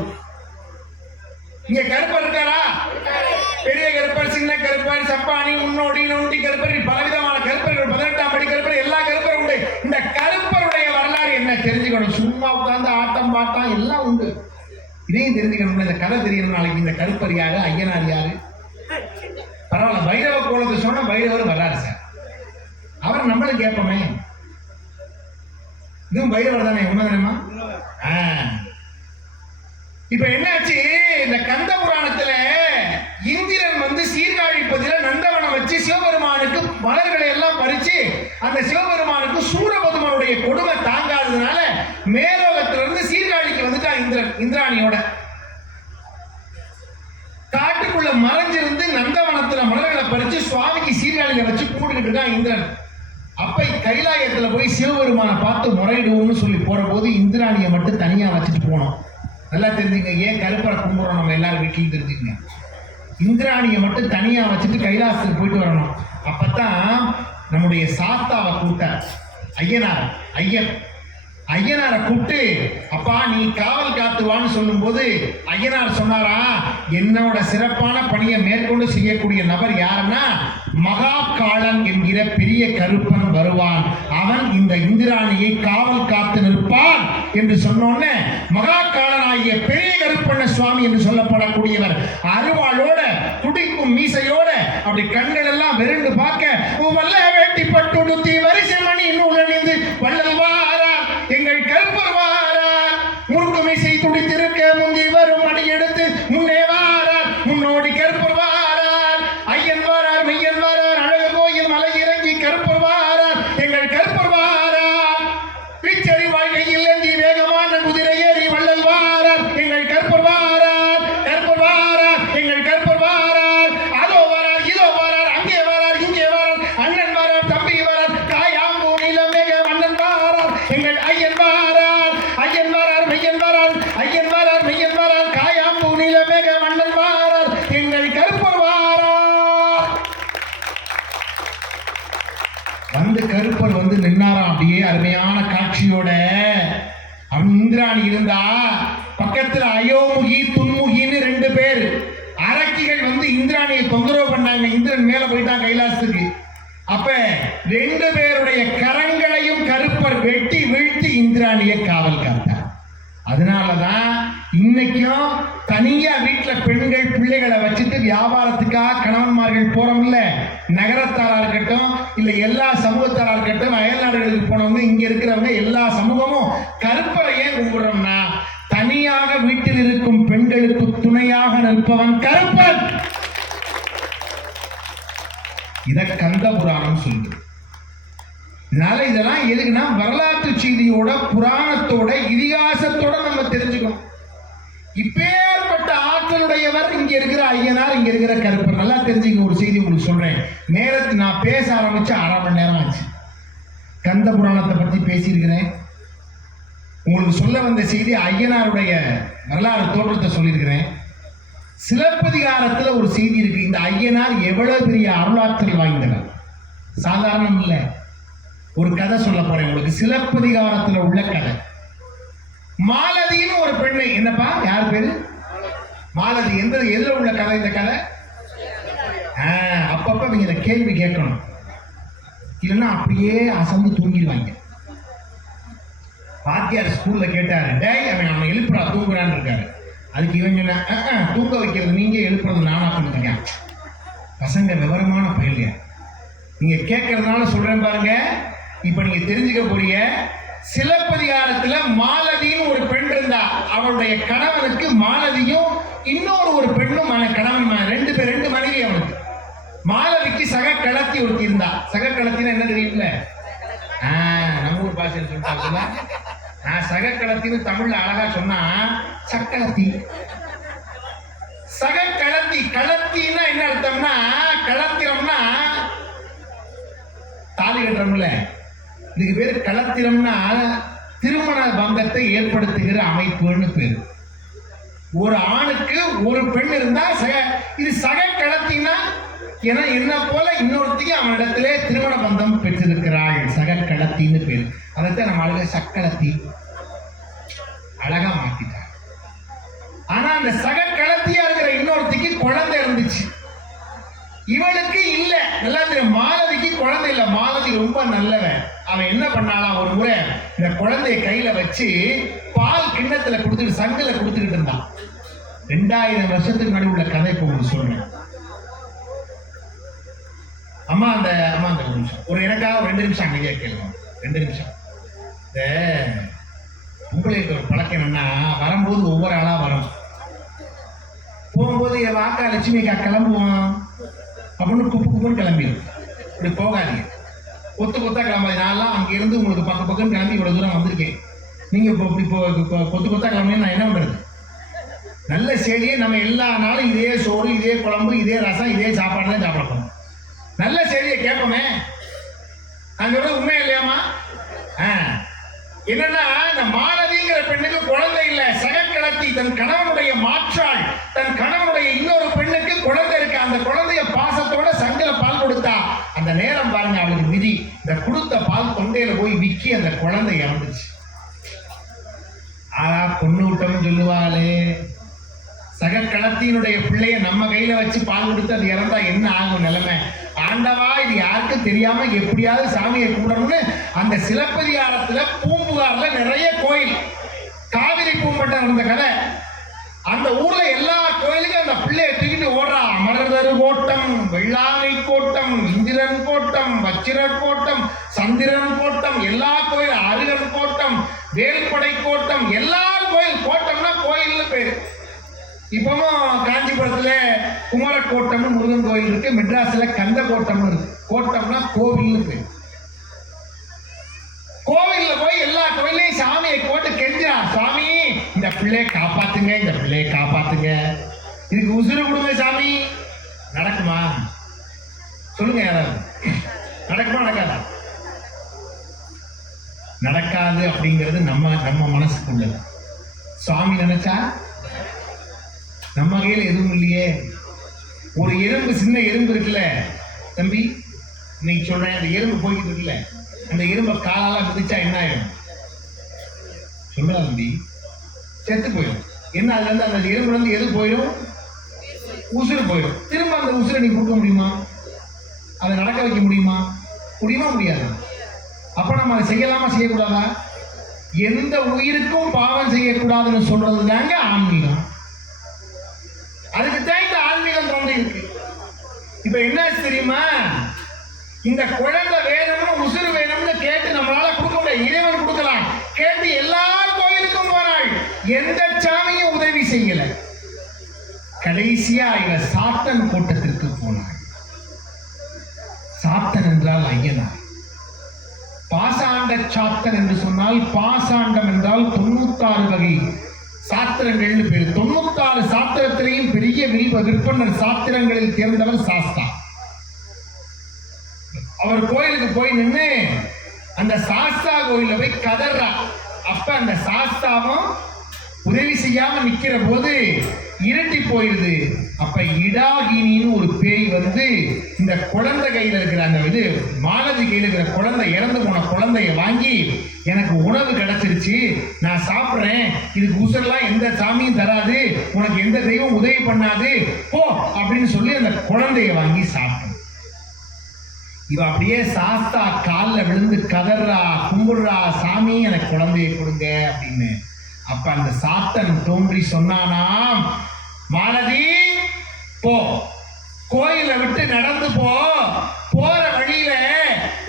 இங்க கருப்பர் இருக்காரா? பெரிய கருப்பர், சின்ன கருப்பர், சப்பானி, முன்னோடி, நொண்டி கருப்பர், பலவிதமான கருப்பர்கள், 18ஆம் படி கருப்பர், எல்லா கருப்பரும் உண்டு. இந்த கருப்பருடைய வரலாறு என்ன தெரிஞ்சுக்கணும். சும்மா உட்கார்ந்து ஆட்டம் பாட்டம் எல்லாம் உண்டு. இதையும் தெரிஞ்சுக்கணும். இந்த கதை தெரியணும். நாளைக்கு இந்த கருப்பர் யாரு, ஐயனார் யாரு? பரவாயில்ல, பைரவ கோலத்தை சொன்னா பைரவர் வர்றாரு சார், அவர் நம்மளும் கேட்போமே. இதுவும் பைரவர் தானே, உண்மைதானேமா? இப்ப என்னாச்சு, இந்த கந்த புராணத்துல இந்திரன் வந்து சீர்காழிப்பதில நந்தவனம் வச்சு சிவபெருமானுக்கு மலர்களை எல்லாம் பறிச்சு அந்த சிவபெருமானுக்கு சூரபதுமனுடைய கொடுமை தாங்காததுனால மேலோகத்திலிருந்து சீர்காழிக்கு வந்துட்டான் இந்திராணியோட. காட்டுக்குள்ள மறைஞ்சிருந்து நந்தவனத்துல மலர்களை பறிச்சு சுவாமிக்கு சீர்காழியில வச்சு கூட்டுக்கிட்டு இருக்கான் இந்திரன். அப்ப கைலாயத்துல போய் சிவபெருமானை பார்த்து முறையிடுவோம்னு சொல்லி போற போது இந்திராணியை மட்டும் தனியா வச்சுட்டு போனோம். நல்லா தெரிஞ்சுங்க, ஏன் கருப்பரை கும்பிடுறோம் நம்ம எல்லாரும் வீட்லையும் தெரிஞ்சுக்கங்க. இந்திராணியை மட்டும் தனியா வச்சுட்டு கைலாசத்துக்கு போயிட்டு வரணும். அப்பதான் நம்முடைய சாஸ்தாவை கூப்பிட்டார் ஐயனாரை கூப்பிட்டு, அப்பா நீ காவல் காத்துவான்னு சொல்லும் போது ஐயனார் சொன்னாரா, என்னோட சிறப்பான பணியை மேற்கொண்டு செய்யக்கூடிய நபர் யாருன்னா மகாகாலன் என்கிற பெரிய கருப்பன் வருவான், அவன் இந்த இந்திராணியை காவல் காத்து நிற்பான் என்று சொன்னோன்னே மகாகாலனாகிய பெரிய கருப்பண்ண சுவாமி என்று சொல்லப்படக்கூடியவர் அருவாளோட துடிக்கும் மீசையோட அப்படி கண்கள் எல்லாம் வெறுண்டு பார்க்க வல்ல வேட்டி பட்டுடுத்தி வரிசை மணி நூலணிந்து வள்ளல் வாரா எங்கள் கருப்பர் வாரார், முறுக்கு மீசை துடித்திருக்க முந்தி வரும் அடி எடுத்து முன்னே வாரார், முன்னோடி கருப்பர் வாரார், ஐயன் வாரார், மெய்யன் வாரார், அழகு கோயில் மலை இறங்கி கருப்பர் வாரார், எங்கள் கருப்பர் வாரார், பிச்சரி வாழ்க்கையில் ஏந்தி வேகமான குதிரை ஏறி வள்ளல் வாரார், எங்கள் கருப்பர் வாரார், கருப்பர் வாரார், எங்கள் கருப்பர் வாரார், அதோ வாரார், இதோ வாரார், அங்கே வாரார், இங்கே வாரார், அண்ணன் வாரார், தம்பி வாரார், காயாம்பூ நிலமேக அண்ணன் வாரார், எங்கள் ஐயன் வாரார், ஐயன் வாரார், மெய்யன் வாரார், ஐயன் வாரார், மெய்யன் வாரார், காயாம்பூ நிலமேக அண்ணன் வாரார், எங்கள் கருப்பர் வாரார். வந்து கருப்பர் வந்து நின்னாராம். அப்படியே அருமையான காட்சியோட அவன் இந்திராணி இருந்தா, பக்கத்துல அயோமுகி துன்முகின்னு 2 பேர் அரக்கிகள் வந்து இந்திராணியை தொந்தரவு பண்ணாங்க. இந்திரன் மேல போயிட்டான் கைலாசத்துக்கு. அப்ப 2 பேருடைய கரங்களையும் கருப்பர் வெட்டி வீழ்த்தி இந்திராணியை காவல் காத்தார். அதனாலதான் இன்னைக்கும் தனியா வீட்டுல பெண்கள் பிள்ளைகளை வச்சுட்டு வியாபாரத்துக்காக கணவன்மார்கள் போறோம் இல்ல, நகரத்தாரா இருக்கட்டும் இல்ல எல்லா சமூகத்தாரா இருக்கட்டும், அயல் நாடுகளுக்கு போனவங்க, இங்க இருக்கிறவங்க எல்லா சமூகமும் கருப்பரை ஏன் கும்பிடுறோம்னா, தனியாக வீட்டில் இருக்கும் பெண்களுக்கு துணையாக நிற்பவன் கருப்பன். இத கந்த புராணம் சொல்லுது. அதனால இதெல்லாம் எதுக்குன்னா வரலாற்று செய்தியோட புராணத்தோட இதிகாசத்தோட நம்ம தெரிஞ்சுக்கணும். இப்பேற்பட்ட ஆற்றலுடையவர் இங்க இருக்கிற ஐயனார், இங்க இருக்கிற கருப்பர். நல்லா தெரிஞ்சுக்க, ஒரு செய்தி உங்களுக்கு சொல்றேன். நேரத்துக்கு நான் பேச ஆரம்பிச்சு 1/2 மணி நேரம் ஆச்சு. கந்த புராணத்தை பற்றி பேசியிருக்கிறேன். உங்களுக்கு சொல்ல வந்த செய்தி ஐயனாருடைய வரலாறு தோற்றத்தை சொல்லியிருக்கிறேன். சிலப்பதிகாரத்தில் ஒரு செய்தி இருக்கு. இந்த ஐயனார் எவ்வளவு பெரிய அருளாற்றல் வாய்ந்தவர், சாதாரணம் இல்லை. ஒரு கதை சொல்ல போறேன் உங்களுக்கு. சிலப்பதிகாரத்தில் உள்ள கதை. மாலதின்னு ஒரு பெண்ணை, என்னப்பா யார் பேரு? மாலதி. எதுல உள்ள கதை இந்த கதை? அப்பப்ப நீங்க இந்த கேள்வி கேட்கணும், இல்லைன்னா அப்படியே அசந்து தூங்கிடுவாங்க. வாத்தியார் ஸ்கூல்ல கேட்டாரு, டேய் அவன் எழுப்புறா தூங்குறான்னு இருக்காரு. அதுக்கு இவன் சொன்ன, தூங்க வைக்கிறது நீங்க, எழுப்புறது நானா பண்ணிருக்கேன். பசங்க விவரமான பயில்லையா, நீங்க கேட்கறதுனால சொல்றேன் பாருங்க. இப்ப நீங்க தெரிஞ்சுக்க போறீங்க. சிலப்பதிகாரத்துல மாலதின்னு ஒரு பெண் இருந்தா. அவளுடைய கணவனுக்கு மாலதியும் இன்னொரு ஒரு பெண்ணும் கணவன், ரெண்டு மனைவி அவனுக்கு. மாலதிக்கு சக கடத்தி ஒருத்தி இருந்தா. சக கடத்தினா என்ன தெரியும்ல? நம்ம ஊர் பாஷையில் சொல்லிட்டாங்கல்ல. சக கடத்தின்னு தமிழ்ல அழகா சொன்னா சக்கடத்தி. சக கடத்தி. கடத்தின்னா என்ன அர்த்தம்னா, கடத்திரம்னா தாலி கட்டுறோம்ல, இதுக்கு பேரு களத்திரம்னா திருமண பந்தத்தை ஏற்படுத்துகிற அமைப்புன்னு பேரு. ஒரு ஆணுக்கு ஒரு பெண் இருந்தா இது சக களத்தினா, ஏன்னா என்ன போல இன்னொருத்தையும் அவனிடத்திலே திருமண பந்தம் பெற்றிருக்கிறாள். சக களத்தின்னு பேரு. அதைத்தான் நம்ம அழகா சக்களத்தி அழகா மாத்திட்டாங்க. ஆனா அந்த சக களத்தியா இருக்கிற இன்னொருத்திக்கு குழந்தை இருந்துச்சு, இவனுக்கு இல்ல. நல்லா தெரியும், மாலதிக்கு குழந்தை இல்ல. மாலதி ரொம்ப நல்லவன். அவன் என்ன பண்ணாலாம், ஒரு முறை இந்த குழந்தைய கையில வச்சு பால் கிண்ணத்துல கொடுத்துட்டு சங்குல கொடுத்துக்கிட்டு இருந்தான். 2000 வருஷத்துக்கு முன்னாடி உள்ள கதை இப்போ உங்களுக்கு சொல்றேன். அம்மா அந்த ஒரு நிமிஷம், ஒரு எனக்காக 2 நிமிஷம் அமைதியா கேளுங்க. 2 நிமிஷம். இந்த உங்களுக்கு ஒரு பழக்கம் என்னன்னா, வரும்போது ஒவ்வொரு ஆளா வரும். போகும்போது என் வாக்கா லட்சுமிக்கா கிளம்புவோம் அப்படின்னு குப்புன்னு கிளம்பிடும். இப்படி போகாதீங்க, கொத்தா கிளம்பாது. நான்லாம் அங்க இருந்து உங்களுக்கு பக்கம் கிளம்பி இவ்வளவு தூரம் வந்திருக்கேன். நீங்க இப்படி கொத்தா கிளம்பி நான் என்ன பண்றது? நல்ல செய்தியே நம்ம எல்லா நாளும் இதே சோறு, இதே குழம்பு, இதே ரசம், இதே சாப்பாடு தான் சாப்பிடணும். நல்ல செய்தியை கேட்போமே. நான் சொல்றது உண்மை இல்லையாமா? என்னன்னா, இந்த மாலதிங்கிற பெண்ணுக்கு குழந்தை இல்லை. சகக்கிழத்தி தன் கணவனுடைய மாற்றாள். தன் கணவனுடைய இன்னொரு பெண்ணுக்கு குழந்தை இருக்கு. அந்த குழந்தைய பாசத்தோட சங்கல பால் கொடுத்தா. அந்த நேரம் பாருங்க, அவளுக்கு விதி. இந்த கொடுத்த பால் தொண்டையில போய் விக்கி அந்த குழந்தை இறந்துச்சு. பொண்ணு விட்டோம்னு சொல்லுவாளே. சகக்கிழத்தினுடைய பிள்ளைய நம்ம கையில வச்சு பால் கொடுத்து அது இறந்தா என்ன ஆகும் நிலைமை? ஆண்டவா, இது யாருக்கும் தெரியாம எப்படியாவது சாமியை கூடணும்னு அந்த சிலப்பதிகாரத்துல பூம்புகார்ல நிறைய கோயில், காவிரி பூம்பட்டம் இருந்த கதை. அந்த ஊர்ல எல்லா கோயிலுக்கும் அந்த பிள்ளைய தூக்கிட்டு ஓடுறா. அமரதரு கோட்டம், வெள்ளாமை கோட்டம், இந்திரன் கோட்டம், வச்சிரர் கோட்டம், சந்திரன் கோட்டம், எல்லா கோயில், அருகன் கோட்டம், வேல்படை கோட்டம், எல்லா கோயில். கோட்டம்னா கோயில்னு பேரு. இப்பவும் காஞ்சிபுரத்துல குமரக்கோட்டம்னு முருகன் கோயில் இருக்கு. மெட்ராஸ்ல கந்த கோட்டம்னு இருக்கு. கோட்டம்னா கோவில்னு பேரு. கோவில்ல போய் எல்லா கோயிலையும் சாமியை போட்டு கெஞ்சா, சுவாமி இந்த பிள்ளையை காப்பாத்துங்க, இந்த பிள்ளையை காப்பாத்துங்க, இதுக்கு உசுறு கொடுங்க சாமி. நடக்குமா சொல்லுங்க, யாராவது நடக்குமா? நடக்காதா? நடக்காது அப்படிங்கிறது நம்ம மனசுக்குள்ளது. சுவாமி நினைச்சா நம்ம கையில எதுவும் இல்லையே. ஒரு எறும்பு, சின்ன எறும்பு இருக்குல்ல தம்பி, இன்னைக்கு சொல்றேன், அந்த எறும்பு போய்கிட்டு இருக்குல்ல, அந்த எறும்பை காலால மிதிச்சா என்ன ஆயிடும்? சொல்றா தம்பி, செத்து போயிடும். என்ன அதுல இருந்து அந்த எறும்புல இருந்து எது போயிடும்? உசுறு போயிடும். திரும்ப அந்த உசுரை நீ கொடுக்க முடியுமா? அதை நடக்க வைக்க முடியுமா? முடியாது. அப்ப நம்ம அதை செய்யலாமா, செய்யக்கூடாதா? எந்த உயிருக்கும் பாவம் செய்யக்கூடாதுன்னு சொல்றது தாங்க ஆன்மீகம். அதுக்கு தான் இந்த ஆன்மீகம் தோன்றி இருக்கு. இப்ப என்ன தெரியுமா, இந்த குழந்தை வேணும்னு, உசுறு வேணும்னு கேட்டு நம்மளால கொடுக்க முடியாது. இறைவன் கொடுக்கலாம். கேட்டு எல்லா கோயிலுக்கும் போனாள், எந்த சாமியும் உதவி செய்யல. கடைசியா இவ சாத்தன் கூட்டத்திற்கு போனாள். சாத்தன் என்றால் ஐயனார். பாசாண்ட சாத்தன் என்று சொன்னால், பாசாண்டம் என்றால் 96 வகை சாத்திரங்கள்னு பேரு. 96 சாத்திரத்திலையும் பெரிய விற்பனர் சாத்திரங்களில் தேர்ந்தவர் சாஸ்தா. அவர் கோயிலுக்கு போய் நின்று அந்த சாஸ்தா கோயில போய் கதறா. அப்ப அந்த சாஸ்தாவும் உதவி செய்யாம நிக்கிற போது இருட்டி போயிடுது. அப்ப இடாகினின்னு ஒரு பேய் வந்து இந்த குழந்தை கையில இருக்கிற அந்த மாலதி கையில இருக்கிற குழந்தை, இறந்து போன குழந்தைய வாங்கி, எனக்கு உணவு கிடைச்சிருச்சு, நான் சாப்பிட்றேன், இதுக்கு உசுரெல்லாம் எந்த சாமியும் தராது, உனக்கு எந்த தெய்வம் உதவி பண்ணாது, போ அப்படின்னு சொல்லி அந்த குழந்தைய வாங்கி சாப்பிட்டேன். இவ அப்படியே சாஸ்தா காலில் விழுந்து கதறா, கும்பிடுறா, சாமி எனக்கு குழந்தைய கொடுங்க அப்படின்னு. அப்ப அந்த சாத்தன் தோன்றி சொன்னானாம், மாலதி போ, கோயிலை விட்டு நடந்து போ, போற வழியில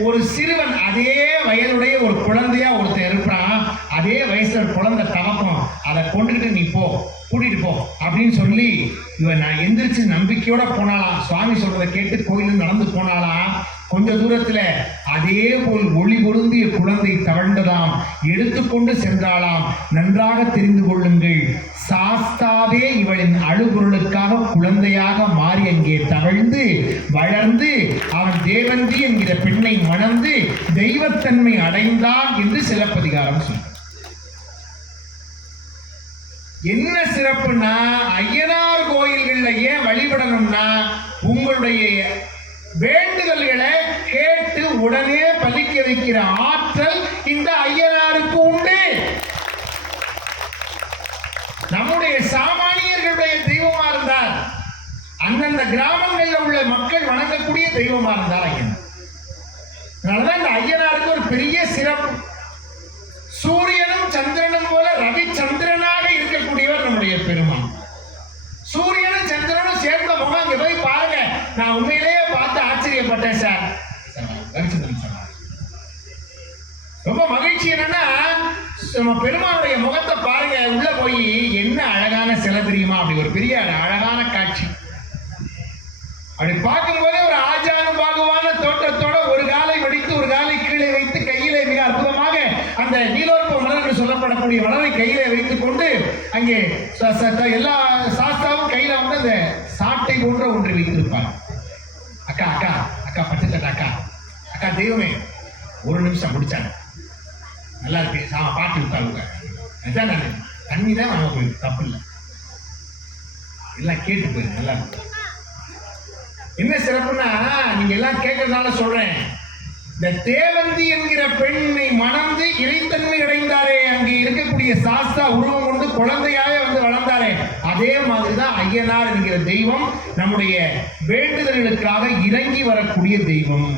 ஒரு சிறுவன் அதே வயதுடைய ஒரு குழந்தையா ஒருத்தர் இருப்பான், அதே வயசுல குழந்தை தவக்கும், அதை கொண்டுகிட்டு நீ போ, கூட்டிட்டு போ அப்படின்னு சொல்லி இவன் நான் எந்திரிச்சு நம்பிக்கையோட போனாலாம். சுவாமி சொல்றதை கேட்டு கோயிலில் நடந்து போனாலாம். கொஞ்ச தூரத்துல அதே போல் ஒளி பொருந்திய குழந்தை தவழ்ந்ததாம். எடுத்துக்கொண்டு சென்றாலாம். நன்றாக தெரிந்து கொள்ளுங்கள், சாஸ்தாவே இவளின் அழுகுரலுக்காக குழந்தையாக மாறி அங்கே தவழ்ந்து வளர்ந்து அவன் தேவந்தி என்கிற பெண்ணை மணந்து தெய்வத்தன்மை அடைந்தான் என்று சிலப்பதிகாரம் சொல்றார். என்ன சிறப்புனா, ஐயனார் கோயில்கள்ல ஏன் வழிபடணும்னா, உங்களுடைய வேண்டுதல்களை கேட்டு உடனே பலிக்க வைக்கிற ஆற்றல் இந்த ஐயனாருக்கு உண்டு. நம்முடைய சாமானியர்களுடைய தெய்வமா இருந்தார், அந்தந்த கிராமங்களில் உள்ள மக்கள் வணங்கக்கூடிய தெய்வமா இருந்தார் ஐயனார். அதனாலதான் இந்த ஐயனாருக்கு ஒரு பெரிய சிறப்பு. சூரியனும் சந்திரனும் போல ரவிச்சந்திரனாக இருக்கக்கூடியவர் நம்முடைய பெருமான். சூரியனும் சந்திரனும் சேர்ந்த முகம் அங்க போய் பாருங்க, நான் உண்மையிலேயே பார்த்து ஆச்சரியப்பட்டேன் சார். ரவிச்சந்திரன் சார் ரொம்ப மகிழ்ச்சி. என்னன்னா, நம்ம பெருமானுடைய முகத்தை பாருங்க, உள்ள போய் என்ன அழகான சிலை தெரியுமா, அப்படி ஒரு பெரிய அழகான காட்சி. அப்படி பார்க்கும்போதே ஒரு ஆஜானுபாகுவான தோற்றத்தோட ஒரு காலை வடித்து ஒரு காலை கீழே வைத்து கையிலே மிக அற்புதமாக அந்த நீலோற்ப மலர் என்று சொல்லப்படக்கூடிய மலரை கையிலே வைத்துக் கொண்டு அங்கே எல்லா சாஸ்தாவும் கையில வந்து அந்த சாட்டை போன்ற ஒன்று வைத்திருப்பார். அக்கா அக்கா அக்கா பட்டுத்தட்ட அக்கா அக்கா தெய்வமே, ஒரு நிமிஷம் முடிச்சாங்க, நல்லா இருக்கு பாட்டி விட்டாங்க, தண்ணி தான் வாங்க போயிருக்கு, தப்பு இல்லை, எல்லாம் கேட்டு போயிருக்கு, நல்லா இருக்கு. என்ன சிறப்புன்னா, நீங்க எல்லாம் கேட்கறதுனால சொல்றேன், இந்த தேவந்தி என்கிற பெண்ணை மணந்து இறைத்தன்மை அடைந்தாரே, அங்கே இருக்கக்கூடிய சாஸ்தா உருவம் கொண்டு குழந்தையாக வந்து வளர்ந்தாரே, அதே மாதிரிதான் ஐயனார் என்கிற தெய்வம் நம்முடைய வேண்டுதல்களுக்காக இறங்கி வரக்கூடிய தெய்வம்.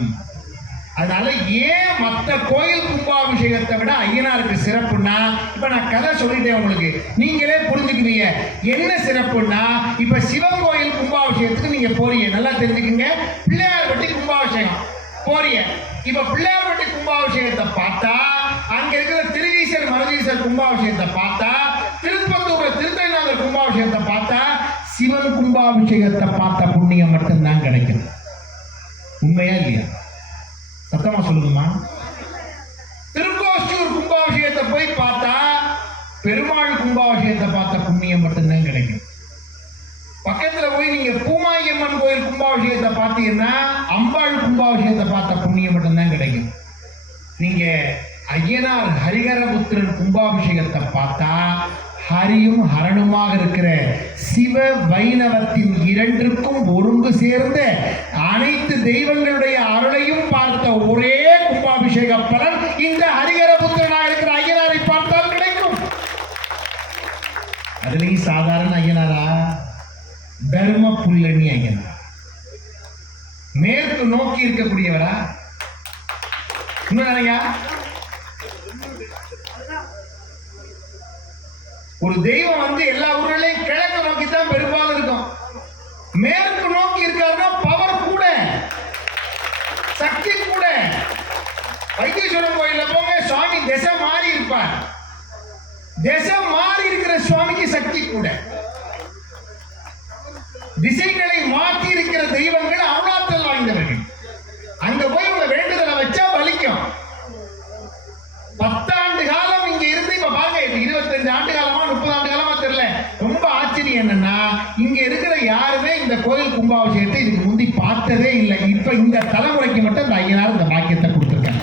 அதனால ஏன் மற்ற கோயில் கும்பாபிஷேகத்தை விட ஐயனாருக்கு சிறப்புன்னா, இப்ப நான் கதை சொல்லிட்டேன் உங்களுக்கு, நீங்களே புரிஞ்சுக்குவீங்க என்ன சிறப்புன்னா. இப்ப சிவன் கோயில் கும்பாபிஷேகத்துக்கு நீங்க போறீங்க, நல்லா தெரிஞ்சுக்கங்க. பிள்ளையார்பட்டி கும்பாபிஷேகம் போறீங்க. இப்ப பிள்ளையார்பட்டி கும்பாபிஷேகத்தை பார்த்தா, அங்க இருக்கிற திருவீசர் மருதீசர் கும்பாபிஷேகத்தை பார்த்தா, திருப்பத்தூர்ல திருத்தநாதர் கும்பாபிஷேகத்தை பார்த்தா, சிவன் கும்பாபிஷேகத்தை பார்த்த புண்ணியம் மட்டும்தான் கிடைக்கும். உண்மையா இல்லையா? சத்தமா சொல்லுங்கம்மா. திருக்கோஷ்டியூர் கும்பாபிஷேகத்தை போய் பார்த்தா பெருமாள் கும்பாபிஷேகத்தை பார்த்த புண்ணியம் மட்டும்தான் கிடைக்கும். பக்கத்துல போய் நீங்க பூமாயம்மன் கோயில் கும்பாபிஷேகத்தை பார்த்தீங்கன்னா அம்பாள் கும்பாபிஷேகத்தை பார்த்த புண்ணியம் மட்டும்தான் கிடைக்கும். நீங்க ஐயனார் ஹரிஹரபுத்திரன் கும்பாபிஷேகத்தை பார்த்தா ஹரியும் ஹரனுமாக இருக்கிற சிவ வைணவத்தின் இரண்டிற்கும் ஒருங்கு சேர்ந்த அனைத்து தெய்வங்களுடைய அருளையும் பார்த்த ஒரே கும்பாபிஷேக பலன் இந்த ஹரிஹரபுத்திரனாக இருக்கிற ஐயனாரை பார்த்தால் கிடைக்கும். அதுலேயும் சாதாரண ஐயனாரா, தர்ம புல்லணி ஐயனார், மேற்கு நோக்கி இருக்கக்கூடியவரா? உண்மைதானையா? ஒரு தெய்வம் வந்து எல்லா ஊர்களையும் கிழக்கு நோக்கி தான் பெரும்பாலும் இருக்கும். மேற்கு நோக்கி இருக்காருன்னா பவர் கூட, சக்தி கூட. வைத்தீஸ்வரன் கோயில்ல போங்க, சுவாமி திசை மாறி இருப்பார். திசை மாறி இருக்கிற சுவாமிக்கு சக்தி கூட. திசைகளை மாற்றி இருக்கிற தெய்வங்கள் அருளாற்றல் வாய்ந்தவர்கள். அங்க போய் உங்க வேண்டுதலை வச்சா பலிக்கும். 10 ஆண்டு காலம் இங்க இருந்து இப்ப பாருங்க, 25 ஆண்டு காலமா 30 ஆண்டு காலமா தெரியல. ரொம்ப ஆச்சரியம் என்னன்னா, இங்க இருக்கிற யாருமே இந்த கோயில் கும்பாபிஷேகத்தை இதுக்கு முந்தி பார்த்ததே இல்லை. இப்ப இந்த தலைமுறைக்கு மட்டும் இந்த ஐயனார் இந்த பாக்கியத்தை கொடுத்திருக்காங்க.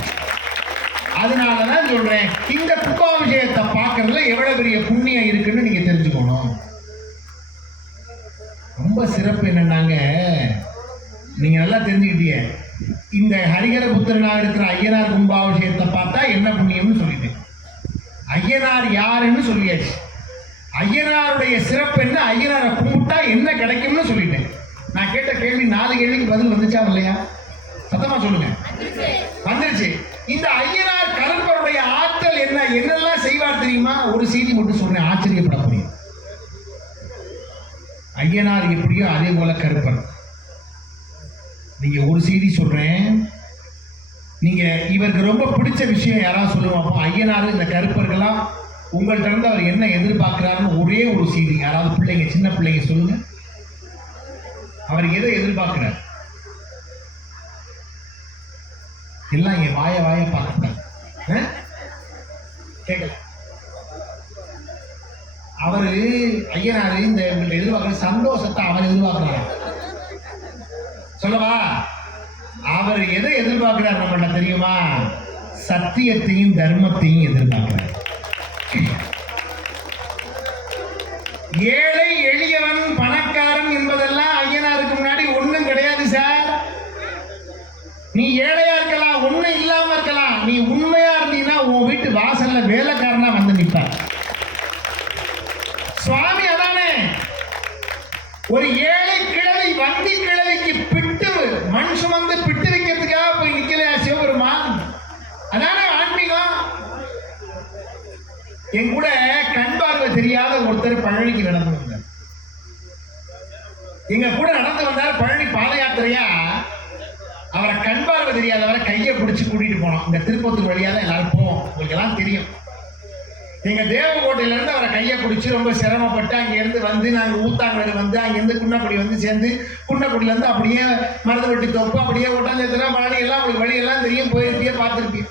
நல்லா தெரிஞ்சுக்கிட்டிய. இந்த ஹரிகர புத்திரனாக இருக்கிற ஐயனார் கும்பாபிஷேகத்தை பார்த்தா என்ன புண்ணியம்னு சொல்லிட்டேன். ஐயனார் யாருன்னு சொல்லியாச்சு. ஐயனாருடைய சிறப்பு என்ன, ஐயனாரை கும்பிட்டா என்ன கிடைக்கும்னு சொல்லிட்டேன். நான் கேட்ட கேள்வி 4 கேள்விக்கு பதில் வந்துச்சா இல்லையா? சத்தமா சொல்லுங்க. வந்துருச்சு. இந்த ஐயனார் கருப்பருடைய ஆற்றல் என்ன, என்னெல்லாம் செய்வார் தெரியுமா? ஒரு செய்தி மட்டும் சொல்றேன், ஆச்சரியப்பட முடியும். ஐயனார் எப்படியோ அதே போல கருப்பர். நீங்க ஒரு செய்தி சொல்றேன், நீங்க இவருக்கு ரொம்ப பிடிச்ச விஷயம் யாராவது சொல்லுவாங்க. ஐயனார் இந்த கருப்பர்களா உங்கள்கிட்ட இருந்து அவர் என்ன எதிர்பார்க்கிறாருன்னு ஒரே ஒரு செய்தி யாராவது பிள்ளைங்க, சின்ன பிள்ளைங்க சொல்லுங்க. அவர் எதை எதிர்பார்க்கிறார்? எல்லாம் என் வாய பார்க்க கேட்கல. அவரு ஐயனாரு இந்த எதிர்பார்க்கிற சந்தோஷத்தை அவர் எதிர்பார்க்கிறார். சொல்லவா? அவர் எதை எதிர்பார்க்கிறார் நம்மள்ட்ட தெரியுமா? சத்தியத்தையும் தர்மத்தையும் எதிர்பார்க்கிறார். ஏழை எளியவன் பணக்காரன் என்பதெல்லாம் ஐயனாருக்கு முன்னாடி ஒண்ணும் கிடையாது சார். நீ ஏழையா இருக்கலாம், ஒண்ணும் இல்லாம இருக்கலாம், நீ உண்மையா இருந்தீங்கன்னா உன் வீட்டு வாசல்ல வேலைக்காரனா வந்து நிற்பார். சுவாமி அதானே. ஒரு ஏழை கிழவி வண்டி கிழவிக்கு பிட்டு மண் சுமந்து பிட்டு வைக்கிறதுக்காக போய் நிக்கலையா சிவபெருமான்? அதானே ஆன்மீகம். என் கூட கண் பார்வை தெரியாத ஒருத்தர் பழனிக்கு நடந்து வந்தார். எங்க கூட நடந்து வந்தார். பழனி பாத யாத்திரையா அவரை கண் பார்வை தெரியாதவரை கையை பிடிச்சு கூட்டிட்டு போனோம். இந்த திருப்பத்தூர் வழியா தான் எல்லாரும் போவோம், உங்களுக்கு எல்லாம் தெரியும். எங்க தேவகோட்டையில இருந்து அவரை கையை பிடிச்சி ரொம்ப சிரமப்பட்டு அங்க இருந்து வந்து நாங்க ஊத்தாங்கடு வந்து அங்கிருந்து குன்னக்குடி வந்து சேர்ந்து குன்னக்குடியில இருந்து அப்படியே மருதவெட்டி தோப்பு அப்படியே ஒட்டாஞ்சத்திரம் பழனி எல்லாம் உங்களுக்கு வழியெல்லாம் தெரியும், போயிருப்பியே பார்த்துருப்பீங்க.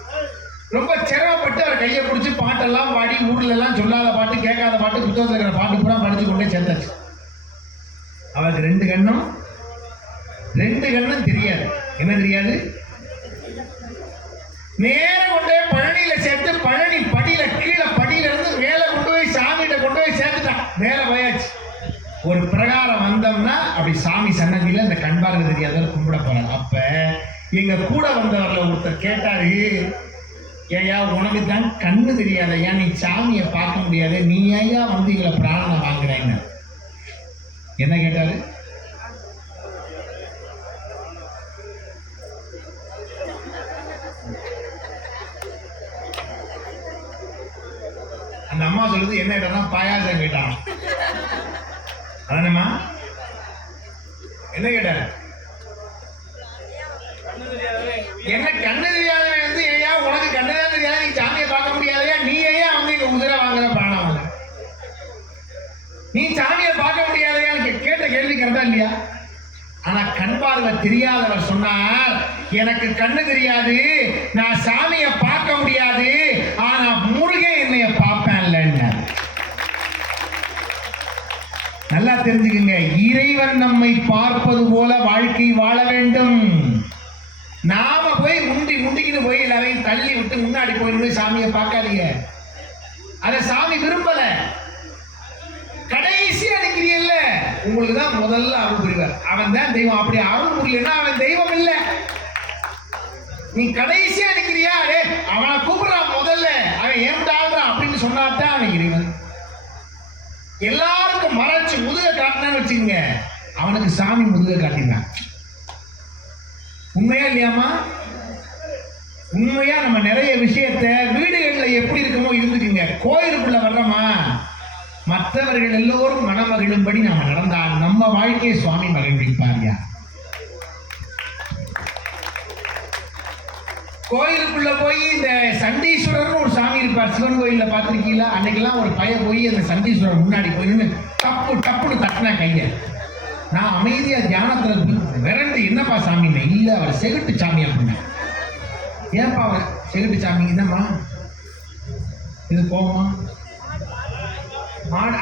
ரொம்ப சிரமப்பட்டு அவர் கையை பிடிச்சி பாட்டெல்லாம் பாடி ஊர்ல எல்லாம் சொல்லாத பாட்டு கேட்காத பாட்டு புத்தகத்தில் இருக்கிற பாட்டு பூரா படிச்சு கொண்டே சேர்ந்தாச்சு. அவருக்கு 2 கண்ணும் தெரியாது. என்ன தெரியாது? நேரம் கொண்டு போய் பழனியில சேர்த்து பழனி படியில கீழே படியில இருந்து மேல கொண்டு போய் சாமிகிட்ட கொண்டு போய் சேர்த்துட்டான். மேல போயாச்சு. ஒரு பிரகாரம் வந்தோம்னா அப்படி சாமி சன்னதியில இந்த கண் பார்வை தெரியாதவர் கும்பிட போறாரு. அப்ப எங்க கூட வந்தவர்ல ஒருத்தர் கேட்டாரு, ஏயா உனக்கு தான் கண்ணு தெரியாத, ஏன் நீ சாமியை பார்க்க முடியாது, நீ ஏயா வந்து எங்களை பிராணனை வாங்குறேன்னு. என்ன கேட்டாரு? அந்த அம்மா சொல்லுது என்ன கேட்டா பாயாசம் கேட்டான். அதானம்மா? என்ன கேட்டாரு? என்ன கண்ணு தெரியாதவன் வந்து ஏயா உனக்கு கண்ணுதான் தெரியாது, நீ சாமியை பார்க்க முடியாதையா, நீ ஏயா வந்து இங்க உதிரை வாங்குற பிராணம் வாங்க, நீ சாமியை பார்க்க முடியாதையா கேட்ட கேள்வி கரெக்டா இல்லையா? ஆனா கண் பார்வை தெரியாதவர் சொன்னார், எனக்கு கண்ணு தெரியாது, நான் சாமியை பார்க்க முடியாது, ஆனா முருகன் என்னைய பார்ப்பேன்ல. நல்லா தெரிஞ்சுக்குங்க, இறைவன் நம்மை பார்ப்பது போல வாழ்க்கை வாழ வேண்டும். நாம போய் முண்டிக்கிட்டு போய் எல்லாரையும் தள்ளி விட்டு முன்னாடி போய் சாமியை பார்க்காதீங்க. அத சாமி விரும்பல. கடைசி அனுக்கிறீல்ல, உங்களுக்கு தான் முதல்ல அருள் புரிவார். அவன் தான் தெய்வம். அப்படி அருள் புரியலன்னா அவன் தெய்வம் இல்லை. நீ கடைசியா நிக்கிறியா, அவனை கூப்பிடுறான் முதல்ல, அவன் ஏம்டாள்றான் அப்படின்னு சொன்னாத்தான் அவன் இறைவன். எல்லாருக்கும் மறைச்சு முதுக காட்டினான்னு வச்சுக்கோங்க, அவனுக்கு சாமி முதுக காட்டினான். உண்மையா இல்லையாமா? உண்மையா நம்ம நிறைய விஷயத்த வீடுகள்ல எப்படி இருக்குமோ இருந்துக்குங்க, கோயிலுக்குள்ள வர்றோமா மற்றவர்கள் எல்லோரும் மனமகிழும்படி நாம நடந்தால் நம்ம வாழ்க்கையை சுவாமி மகிழ்விப்பாரியா. கோயிலுக்குள்ள போய் இந்த சண்டீஸ்வரர் ஒரு சாமி இருப்பார், சிவன் கோயில்ல பார்த்திருக்கீங்களா? அன்னைக்கெல்லாம் ஒரு பையன் போய் அந்த சண்டீஸ்வரர் முன்னாடி போய் நின்று டப்புன்னு தட்டினா கைய. நான் அமைதியா தியானத்துல விரண்டு, என்னப்பா சாமின்னு. இல்ல அவர் செகுட்டு சாமி அப்படின்னா. ஏன்பா அவர் செகுட்டு சாமி? என்னம்மா இது போமா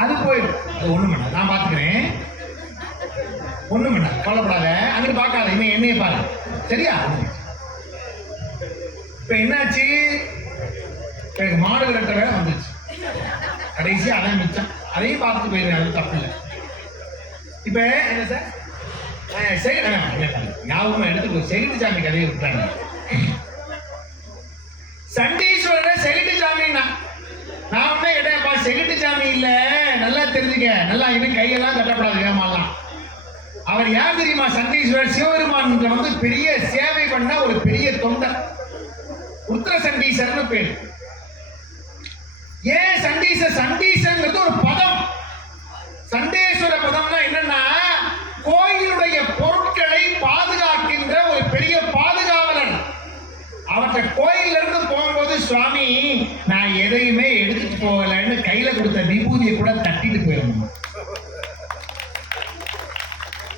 அது போயிடும், அது ஒண்ணும் வேண்டாம், நான் பாத்துக்கிறேன், ஒண்ணும் வேண்டாம், கவலைப்படாத, அங்கிட்டு பார்க்காத, இவன் என்னைய பாரு, சரியா? இப்ப என்னாச்சு, எனக்கு மாடு விரட்ட வேலை வந்துச்சு, கடைசியா அதான் மிச்சம், அதையும் பார்த்துட்டு போயிருவேன், அது தப்பு இல்லை. இப்ப என்ன சார் ஞாபகமா எடுத்து செகிட்டு சாமி கதையை விட்டாங்க. சண்டீஸ்வரரை செகிட்டு சாமின்னா நான் உடனே கேட்டேன்ப்பா, செகிட்டு சாமி இல்ல, நல்லா தெரிஞ்சுக்க, நல்லா இன்னும் கையெல்லாம் தட்டப்படாது ஏமாலாம். அவர் யார் தெரியுமா? சண்டீஸ்வரர் சிவபெருமான் வந்து பெரிய சேவை பண்ண ஒரு பெரிய தொண்டர், உத்தர சண்டீசர்னு பேர். ஏன் சண்டீசர்? சண்டீசர்ங்கிறது ஒரு பதம். சண்டேஸ்வர பதம்னா என்னன்னா, கோயிலுடைய பொருட்களை பாதுகாக்கின்ற ஒரு பெரிய பாதுகாவலர். அவற்றை கோயில்ல இருந்து போகும்போது, சுவாமி நான் எதையுமே எடுத்துட்டு போகலன்னு கையில கொடுத்த விபூதியை கூட தட்டிட்டு போயிடணும்.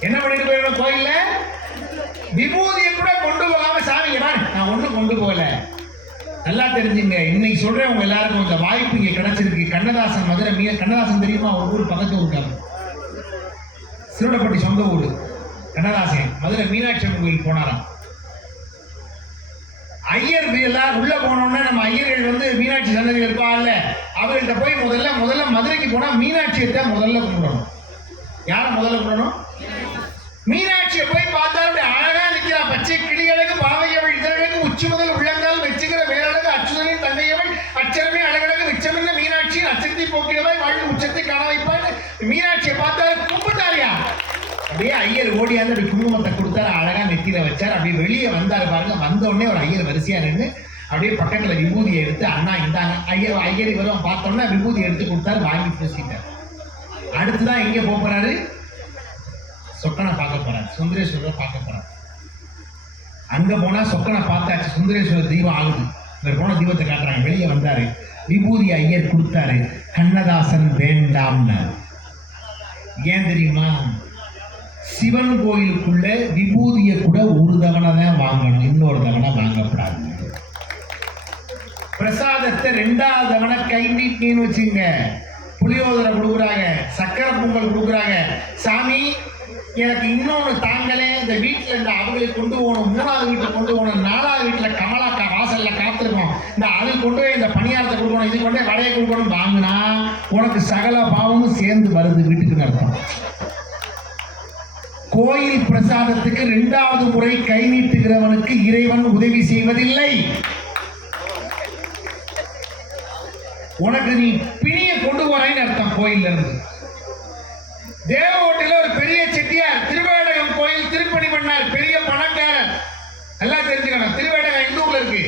என்ன பண்ணிட்டு போயிடணும்? கோயில்ல விபூதியை கூட கொண்டு போகாம, சாமி நான் ஒண்ணும் கொண்டு போகல. நல்லா தெரிஞ்சுங்க, இன்னைக்கு சொல்றேன் உங்க எல்லாருக்கும் இந்த வாய்ப்பு இங்க கிடைச்சிருக்கு. கண்ணதாசன் மதுரை கண்ணதாசன் தெரியுமா? ஒரு ஊர் பக்கத்து ஊருக்காரு, சிறுவடப்பட்டி சொந்த ஊரு. கண்ணதாசன் மதுரை மீனாட்சி அம்மன் கோயில் போனாராம். ஐயர் எல்லாம் உள்ள போனோம்னா நம்ம ஐயர்கள் வந்து மீனாட்சி சன்னதி இருப்பாங்கல்ல, அவர்கள்ட்ட போய் முதல்ல மதுரைக்கு போனா மீனாட்சியை தான் முதல்ல கும்பிடணும். யார முதல்ல கும்பிடணும்? மீனாட்சியை போய் பார்த்தா அப்படி அழகா நிக்கிறா. பச்சை கிளிகளுக்கு பாவையவள் இதழ்களுக்கு உச்சி முதல் உள்ளங்கால் வச்சுக்கிற வேறழகு அச்சுதனின் தங்கையவள் அச்சரமே அழகழகு மிச்சமில்ல மீனாட்சியின் அச்சத்தை போக்கியவாய் வாழ்வு உச்சத்தை காண வைப்பான்னு மீனாட்சியை பார்த்தா கும்பிட்டாரியா. அப்படியே ஐயர் ஓடியாந்து அப்படி குங்குமத்தை கொடுத்தாரு, அழகா நெத்தியில வச்சார். அப்படியே வெளியே வந்தாரு பாருங்க. வந்த உடனே ஒரு ஐயர் வரிசையா நின்று அப்படியே பக்கத்துல விபூதியை எடுத்து, அண்ணா இந்தாங்க. ஐயர் இவரும் பார்த்தோம்னா விபூதி எடுத்து கொடுத்தாரு, வாங்கி பூசிட்டார். அடுத்துதான் எங்க போறாரு? சொக்கனை பார்க்க போறாரு, சுந்தரேஸ்வரரை பார்க்க போறாரு. அங்க போனா சொக்கனை பார்த்தாச்சு, சுந்தரேஸ்வரர் தீபம் ஆகுது. இவர் போன தீபத்தை காட்டுறாங்க. வெளியே வந்தாரு, விபூதி ஐயர் கொடுத்தாரு. கண்ணதாசன் வேண்டாம்னு. ஏன் தெரியுமா? சிவன் கோயிலுக்குள்ள விபூதியை கூட ஒரு தவணை தான் வாங்கணும், இன்னொரு தவணை வாங்கப்படாது. பிரசாதத்தை 2வது தவணை கை நீட்டின்னு வச்சுங்க. புளியோதரை கொடுக்குறாங்க, சக்கரை பொங்கல் கொடுக்குறாங்க. சாமி எனக்கு இன்னொன்னு தாங்களே, இந்த வீட்டுல இந்த அவங்களுக்கு கொண்டு போகணும், 3வது வீட்டுல கொண்டு போகணும், 4வது வீட்டுல கமலா வாசல்ல காத்திருக்கோம், இந்த அது கொண்டு போய் இந்த பணியாரத்தை கொடுக்கணும், இது கொண்டு வடையை கொடுக்கணும் வாங்கினா உனக்கு சகல பாவமும் சேர்ந்து வருது வீட்டுக்கு அர்த்தம். கோயில் பிரசாதத்துக்கு 2வது முறை கை நீட்டுகிறவனுக்கு இறைவன் உதவி செய்வதில்லை. உனக்கு நீ பிணிய கொண்டு போறேன்னு அர்த்தம். கோயில்ல இருந்து தேவகோட்டையில ஒரு பெரிய செட்டியார் திருவேடகம் கோயில் திருப்பணி பண்ணார், பெரிய பணக்காரர். எல்லாம் தெரிஞ்சுக்கணும். திருவேடகம் எந்த ஊர்ல இருக்கு?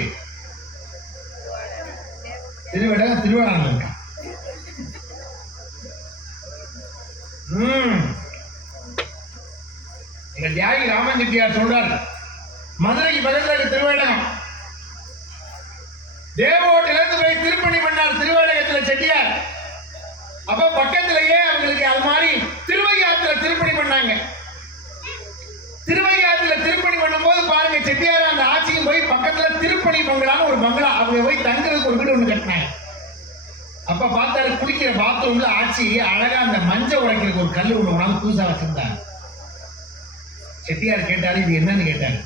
திருவேடகம் திருவேடகம் இருக்கு. எங்க தியாகி ராமன் செட்டியார் சொல்றார், மதுரைக்கு பக்கத்துல திருவேடகம். தேவகோட்டையில இருந்து போய் திருப்பணி பண்ணார் திருவேடகத்துல செட்டியார். அப்ப பக்கத்திலேயே அவங்களுக்கு அது மாதிரி திருவையாத்துல திருப்பணி பண்ணாங்க. திருவையாத்துல திருப்பணி பண்ணும் போது பாருங்க, செட்டியார் அந்த ஆட்சியும் போய் பக்கத்துல திருப்பணி பங்களான்னு ஒரு பங்களா, அவங்க போய் தங்குறதுக்கு ஒரு வீடு ஒண்ணு கட்டினாங்க. அப்ப பார்த்தாரு, குளிக்கிற பாத்ரூம்ல ஆட்சி அழகா அந்த மஞ்சள் உடைக்கிறதுக்கு ஒரு கல்லு ஒண்ணு உணவு புதுசா வச்சிருந்தாங்க. செட்டியார் கேட்டாரு, இது என்னன்னு கேட்டாரு.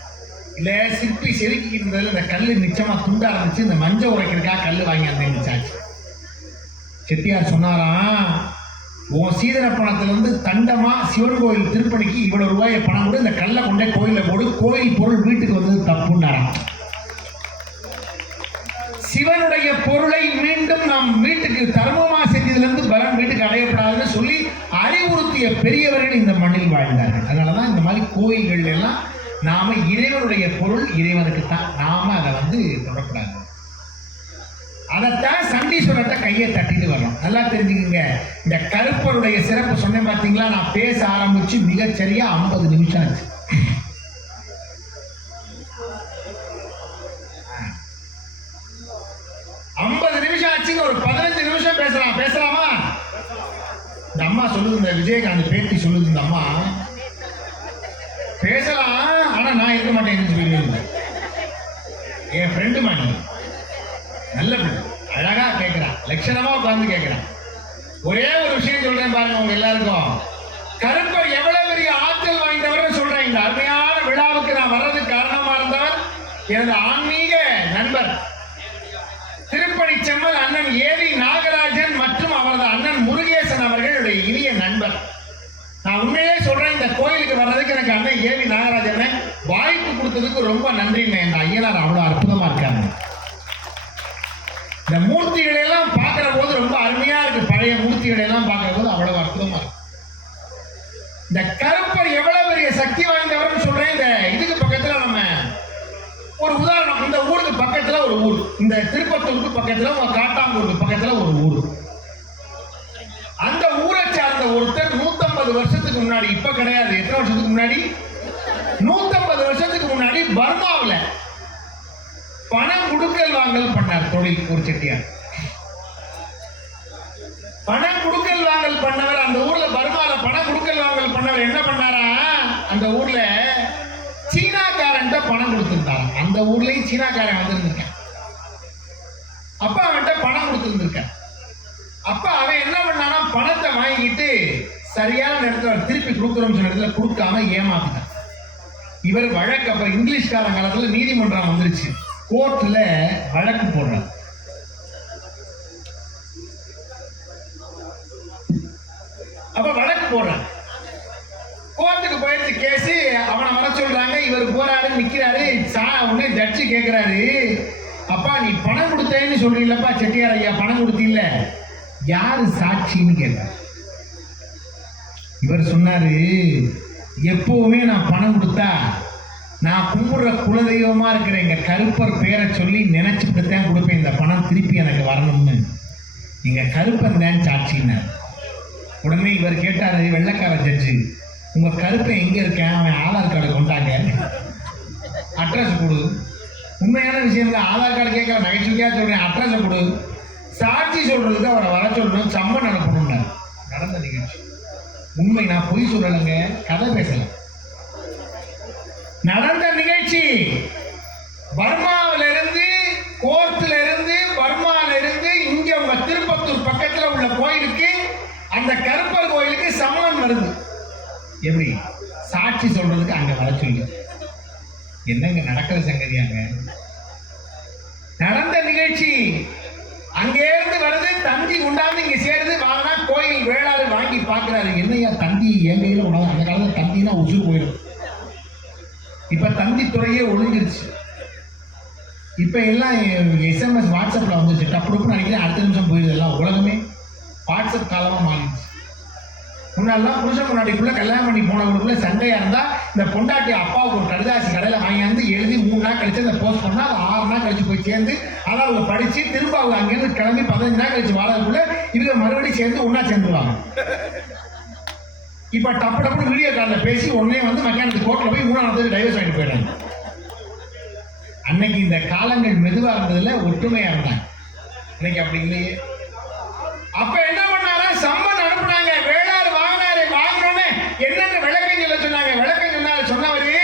இல்ல சிற்பி செதுக்கிட்டு இருந்ததுல இந்த கல்லு நிச்சயமா துண்டா இருந்துச்சு, இந்த மஞ்சள் உடைக்கிறதுக்காக கல்லு வாங்கி அந்த இருந்துச்சாச்சு. செட்டியார் சொன்னாராம், உன் சீதன பணத்துல இருந்து தண்டமா சிவன் கோயில் திருப்பணிக்கு இவ்வளவு ரூபாயை பணம் கூட இந்த கல்லை கொண்டே கோயில போடு, கோயில் பொருள் வீட்டுக்கு வந்தது தப்புன்னாராம். சிவனுடைய பொருளை மீண்டும் நாம் வீட்டுக்கு தர்மமா செஞ்சதுல இருந்து பலன் வீட்டுக்கு அடையப்படாதுன்னு சொல்லி அறிவுறுத்திய பெரியவர்கள் இந்த மண்ணில் வாழ்ந்தார்கள். அதனாலதான் இந்த மாதிரி கோயில்கள் எல்லாம் நாம இறைவனுடைய பொருள் இறைவனுக்கு தான், நாம அதை வந்து தொடக்கூடாது. அதைத்தான் சண்டீஸ்வரத்தை கையை தட்டிட்டு வர்றோம். நல்லா தெரிஞ்சுக்கங்க. இந்த கருப்பருடைய சிறப்பு சொன்னேன் பாத்தீங்களா? நான் பேச ஆரம்பிச்சு மிகச்சரியா 50 நிமிஷம் ஆச்சு. ஒரு 15 நிமிஷம் பேசலாமா? இந்த அம்மா சொல்லுது, இந்த விஜயகாந்த் பேட்டி சொல்லுது, இந்த அம்மா பேசலாம், ஆனா நான் இருக்க மாட்டேன். என் ஃப்ரெண்டு மாணி நல்ல ஃப்ரெண்டு, அழகா கேட்கிறான், லட்சணமா உட்கார்ந்து கேட்கிறான். ஒரே ஒரு விஷயம் சொல்றேன் பாருங்க உங்க எல்லாருக்கும். கருப்பர் எவ்வளவு பெரிய ஆற்றல் வாய்ந்தவர் சொல்றேன். இந்த அருமையான விழாவுக்கு நான் வர்றதுக்கு காரணமா இருந்தவர் எனது ஆன்மீக நண்பர் திருப்பணி செம்மல் அண்ணன் ஏவி நாகராஜன் மற்றும் அவரது அண்ணன் முருகேசன் அவர்களுடைய இனிய நண்பர். நான் உண்மையே சொல்றேன், இந்த கோயிலுக்கு வர்றதுக்கு எனக்கு அண்ணன் ஏவி நாகராஜன் வாய்ப்பு கொடுத்ததுக்கு ரொம்ப நன்றிண்ணே. இந்த ஐயனார் அவ்வளவு அற்புதமா இருக்காங்க. இந்த மூர்த்திகளை எல்லாம் பார்க்கிற போது ரொம்ப அருமையா இருக்கு. பழைய மூர்த்திகளை எல்லாம் பார்க்கிற போது அவ்வளவு அற்புதமா இருக்கு. இந்த கருப்பர் எவ்வளவு பெரிய சக்தி வாய்ந்தவர்னு சொல்றேன். இந்த இதுக்கு பக்கத்துல நம்ம ஒரு உதாரணம், இந்த ஊருக்கு பக்கத்துல ஒரு ஊர், இந்த திருப்பத்தூருக்கு பக்கத்துல காட்டாங்கூருக்கு பக்கத்துல ஒரு ஊர். அந்த ஊரை சார்ந்த ஒருத்தர் 150 வருஷத்துக்கு முன்னாடி, இப்ப கிடையாது, எத்தனை வருஷத்துக்கு முன்னாடி, 150 வருஷத்துக்கு முன்னாடி பர்மாவில் பணம் கொடுக்கல் வாங்கல் பண்ணார். தொழில் ஒரு செட்டியார் பணம் கொடுக்கல் வாங்கல் பண்ணவர். அந்த ஊர்ல பர்மால பணம் கொடுக்கல் வாங்கல் பண்ணவர் என்ன பண்ணாரா, அந்த ஊர்ல சீனாக்காரன் பணம் கொடுத்திருந்தார். அந்த ஊர்லயும் சீனாக்காரன் வந்திருந்திருக்கான். அப்ப அவன்கிட்ட பணம் கொடுத்திருந்திருக்கான். அப்ப அவன் என்ன பண்ணானா, பணத்தை வாங்கிட்டு சரியான நேரத்தில் திருப்பி கொடுக்குறோம் சொன்ன இடத்துல கொடுக்காம ஏமாத்திட்டான். இவர் வழக்கு, அப்ப இங்கிலீஷ்காரன் காலத்துல நீதிமன்றம் வந்துருச்சு, கோர்ட்ல வழக்கு போடுறார். அப்ப வழக்கு போடுறான், கோர்ட்டுக்கு போயிடுச்சு கேஸ். அவனை வர சொல்றாங்க, இவர் போறாரு, நிக்கிறாரு. உடனே ஜட்ஜி கேட்கிறாரு, அப்பா நீ பணம் கொடுத்தேன்னு சொல்றீங்களப்பா செட்டியார் ஐயா, பணம் கொடுத்தீல்ல, யாரு சாட்சின்னு கேட்டார். இவர் சொன்னாரு, எப்பவுமே நான் பணம் கொடுத்தா நான் கும்பிடுற குலதெய்வமா இருக்கிற எங்க கருப்பர் பேரை சொல்லி நினைச்சுட்டு தான் கொடுப்பேன், இந்த பணம் திருப்பி எனக்கு வரணும்னு. எங்க கருப்பன் தான் சாட்சின்னார். உடனே இவர் கேட்டாரு, வெள்ளைக்கார ஜட்ஜு, உங்க கருப்பன் எங்க இருக்கேன், அவன் ஆதார் கார்டு கொண்டாங்க, அட்ரஸ் கொடு. உண்மையான விஷயம் தான், ஆதார் கார்டு கேட்கற நகைச்சுவையா சொல்றேன், அட்ரஸ் கொடு, சாட்சி சொல்றதுக்கு அவரை வர சொல்லணும், சம்மன் அனுப்பணும். நடந்த நிகழ்ச்சி உண்மை, நான் பொய் சொல்லலைங்க, கதை பேசல. நடந்த நிகழ்ச்சி. பர்மாவில இருந்து, கோர்ட்ல இருந்து, பர்மாவில இருந்து இங்க உங்க திருப்பத்தூர் பக்கத்துல உள்ள கோயிலுக்கு, அந்த கருப்பர் கோயிலுக்கு சம்மன் வருது. எப்படி சாட்சி சொல்றதுக்கு அங்க வர சொல்லி. என்னங்க நடக்கிற சங்கதியாங்க, நடந்த நிகழ்ச்சி. அங்கே இருந்து வருது, தந்தி உண்டாந்து இங்க சேருது. வாங்கினா கோயில் வேளாறு வாங்கி பாக்குறாரு, என்னையா தந்தி என் கையில உணவு. அந்த காலத்துல தந்தினா உசுறு போயிடும். இப்ப தந்தி துறையே ஒழுங்கிருச்சு. இப்ப எல்லாம் SMS வாட்ஸ்அப்ல வந்துச்சு, டப்புன்னு நினைக்கிறேன் அடுத்த நிமிஷம் போயிடுது. எல்லாம் உலகமே வாட்ஸ்அப் காலமா மாறிடுச்சு. முன்னாடிலாம் புருஷன் பொண்டாட்டிக்குள்ள கல்யாணம் பண்ணி போனவங்களுக்குள்ள சண்டையா இருந்தா, இந்த பொண்டாட்டி அப்பாவுக்கு ஒரு கடிதாசி கடையில வாங்கி எழுதி 3 நாள் கழிச்சு அந்த போஸ்ட் பண்ணா, அது 6 நாள் கழிச்சு போய் சேர்ந்து அதை அவங்க படிச்சு திரும்ப அவங்க அங்கிருந்து கிளம்பி 15 நாள் கழிச்சு வாழறதுக்குள்ள இவங்க மறுபடியும் சேர்ந்து ஒன்னா சேர்ந்துருவாங்க. இப்ப டப்பு டப்புனு வீடியோ காலில் பேசி உடனே வந்து மெக்கானிக் கோர்ட்ல போய் 3ஆவது டைவர்ஸ் வாங்கிட்டு போயிட்டாங்க. அன்னைக்கு இந்த காலங்கள் மெதுவா இருந்ததுல ஒற்றுமையா இருந்தாங்க. இன்னைக்கு அப்படி இல்லையே. அப்ப என்ன பண்ணாரா, சம்மன் அனுப்புனாங்க. வேளாறு வாங்கினாரு. வாங்கினோன்னு என்னென்ன விளக்கம் சொல்ல சொன்னாங்க. விளக்கம் சொன்னாரு. சொன்னவரு,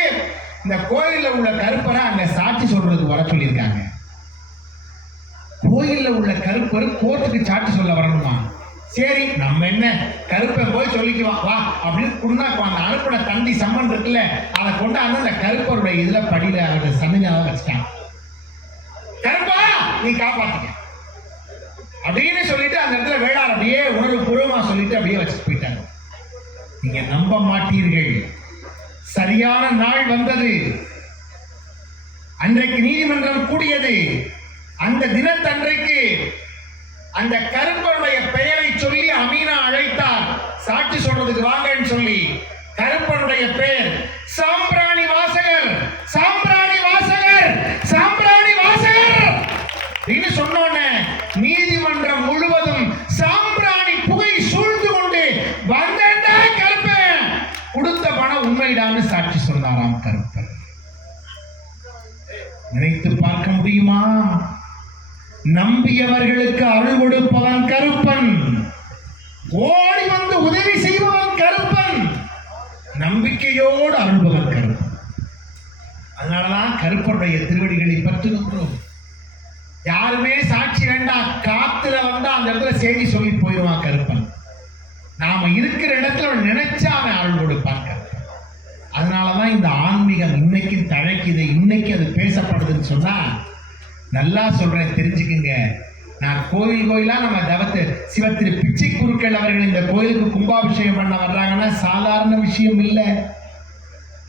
இந்த கோயில்ல உள்ள கருப்பரை அங்க சாட்சி சொல்றதுக்கு வர சொல்லியிருக்காங்க. கோயில்ல உள்ள கருப்பர் கோர்ட்டுக்கு சாட்சி சொல்ல வரணுமா? சரி, நம்ம என்ன கருப்பை போய் சொல்லிக்குவான் வா அப்படின்னு குடுனாக்குவாங்க. அனுப்பின தந்தி சம்மன் இருக்குல்ல, அதை கொண்டாந்து அந்த கருப்பருடைய இதுல படியில அவருடைய சன்னிதானம் வச்சுட்டாங்க. கருப்பா நீ காப்பாத்துக்க அப்படின்னு சொல்லிட்டு அந்த இடத்துல வேளாண் அப்படியே உணர்வு பூர்வமா சொல்லிட்டு அப்படியே வச்சுட்டு போயிட்டாங்க. நீங்க நம்ப மாட்டீர்கள், சரியான நாள் வந்தது. அன்றைக்கு நீதிமன்றம் கூடியது. அந்த தினத்தன்றைக்கு அந்த கருப்பனுடைய பெயரை சொல்லி அமீனா அழைத்தார். சாட்சி சொல்றதுக்கு வாங்கன்னு சொல்லி. கருப்பனுடைய பெயர் சாம்பிராணி வாசகர், சாம்பிராணி வாசகர், சாம்பிராணி வாசகர் அப்படின்னு சொன்னோன்னே நீதிமன்றம் முழுவதும் சாம்பிராணி புகை சூழ்ந்து கொண்டு வந்தேன்டா கருப்பன், கொடுத்த பணம் உண்மையிடான்னு சாட்சி சொன்னாராம் கருப்பன். நினைத்து பார்க்க முடியுமா? நம்பியவர்களுக்கு அருள் கொடுப்பவன் கருப்பன், ஓடி வந்து உதவி செய்பவன் கருப்பன், நம்பிக்கையோடு அருள்பவன் கருப்பன். அதனாலதான் கருப்பனுடைய திருவடிகளை பற்றுகின்றோம். யாருமே சாட்சி வேண்டாம், காத்துல வந்தா அந்த இடத்துல செய்தி சொல்லி போயிடுவான் கருப்பன். நாம இருக்கிற இடத்துல நினைச்சா அவன் அருள் கொடுப்பான் கருப்பன். அதனாலதான் இந்த ஆன்மீகம் இன்னைக்கு தழைக்குது, இன்னைக்கு அது பேசப்படுதுன்னு சொன்னா நல்லா சொல்றேன், தெரிஞ்சுக்குங்க. நான் கோயில் கோயிலா நம்ம தவத்து சிவத்திரு பிச்சை குருக்கள் அவர்கள் இந்த கோயிலுக்கு கும்பாபிஷேகம் பண்ண வர்றாங்கன்னா சாதாரண விஷயம் இல்லை.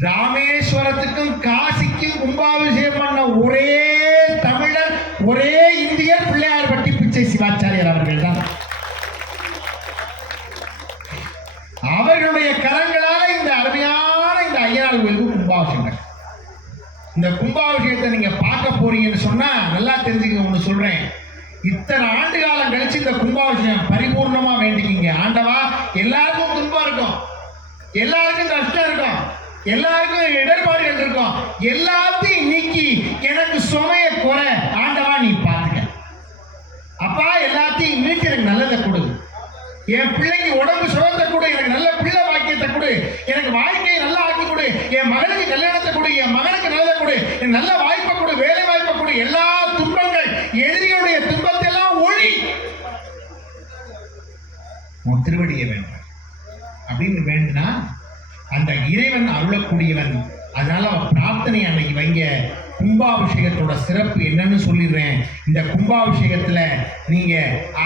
ராமேஸ்வரத்துக்கும் காசிக்கும் கும்பாபிஷேகம் பண்ண ஒரே தமிழர், ஒரே இந்தியர் பிள்ளையார்பட்டி பிச்சை சிவாச்சாரியர் அவர்கள் தான். அவர்களுடைய கரங்களால இந்த அருமையான இந்த ஐயனார் கோயிலுக்கு கும்பாபிஷேகம். இந்த கும்பாபிஷேகத்தை நீங்க பார்க்க போறீங்கன்னு சொன்னா நல்லா தெரிஞ்சுக்க ஒண்ணு சொல்றேன். இத்தனை ஆண்டு காலம் கழிச்சு இந்த கும்பாபிஷேகம் பரிபூர்ணமா வேண்டிக்கிங்க. ஆண்டவா, எல்லாருக்கும் துன்பம் இருக்கும், எல்லாருக்கும் கஷ்டம் இருக்கும், எல்லாருக்கும் இடர்பாடுகள் இருக்கும், எல்லாத்தையும் நீக்கி எனக்கு சுமைய குறை ஆண்டவா நீ பாத்துக்க. அப்பா எல்லாத்தையும் மீட்டு எனக்கு நல்லதை கொடு, என் பிள்ளைக்கு உடம்பு சுகத்தை கொடு, எனக்கு நல்ல பிள்ளை வாக்கியத்தை கொடு, எனக்கு வாழ்க்கையை நல்லா ஆக்கி கொடு, என் மகனுக்கு கல்யாணத்தை கொடு, என் மகனுக்கு நல்லதை கொடு, எனக்கு நல்ல வாய்ப்பை கொடு, வேலை வாய்ப்பை கொடு, எல்லா துன்பங்கள் எதிரிகளுடைய துன்பத்தை எல்லாம் ஒழி உன் திருவடியை வேண்டும் அப்படின்னு வேண்டுனா அந்த இறைவன் அருளக்கூடியவன். அதனால அவன் பிரார்த்தனை அன்னைக்கு வைங்க. கும்பாபிஷேகத்தோட சிறப்பு என்னன்னு சொல்லிடுறேன். இந்த கும்பாபிஷேகத்துல நீங்க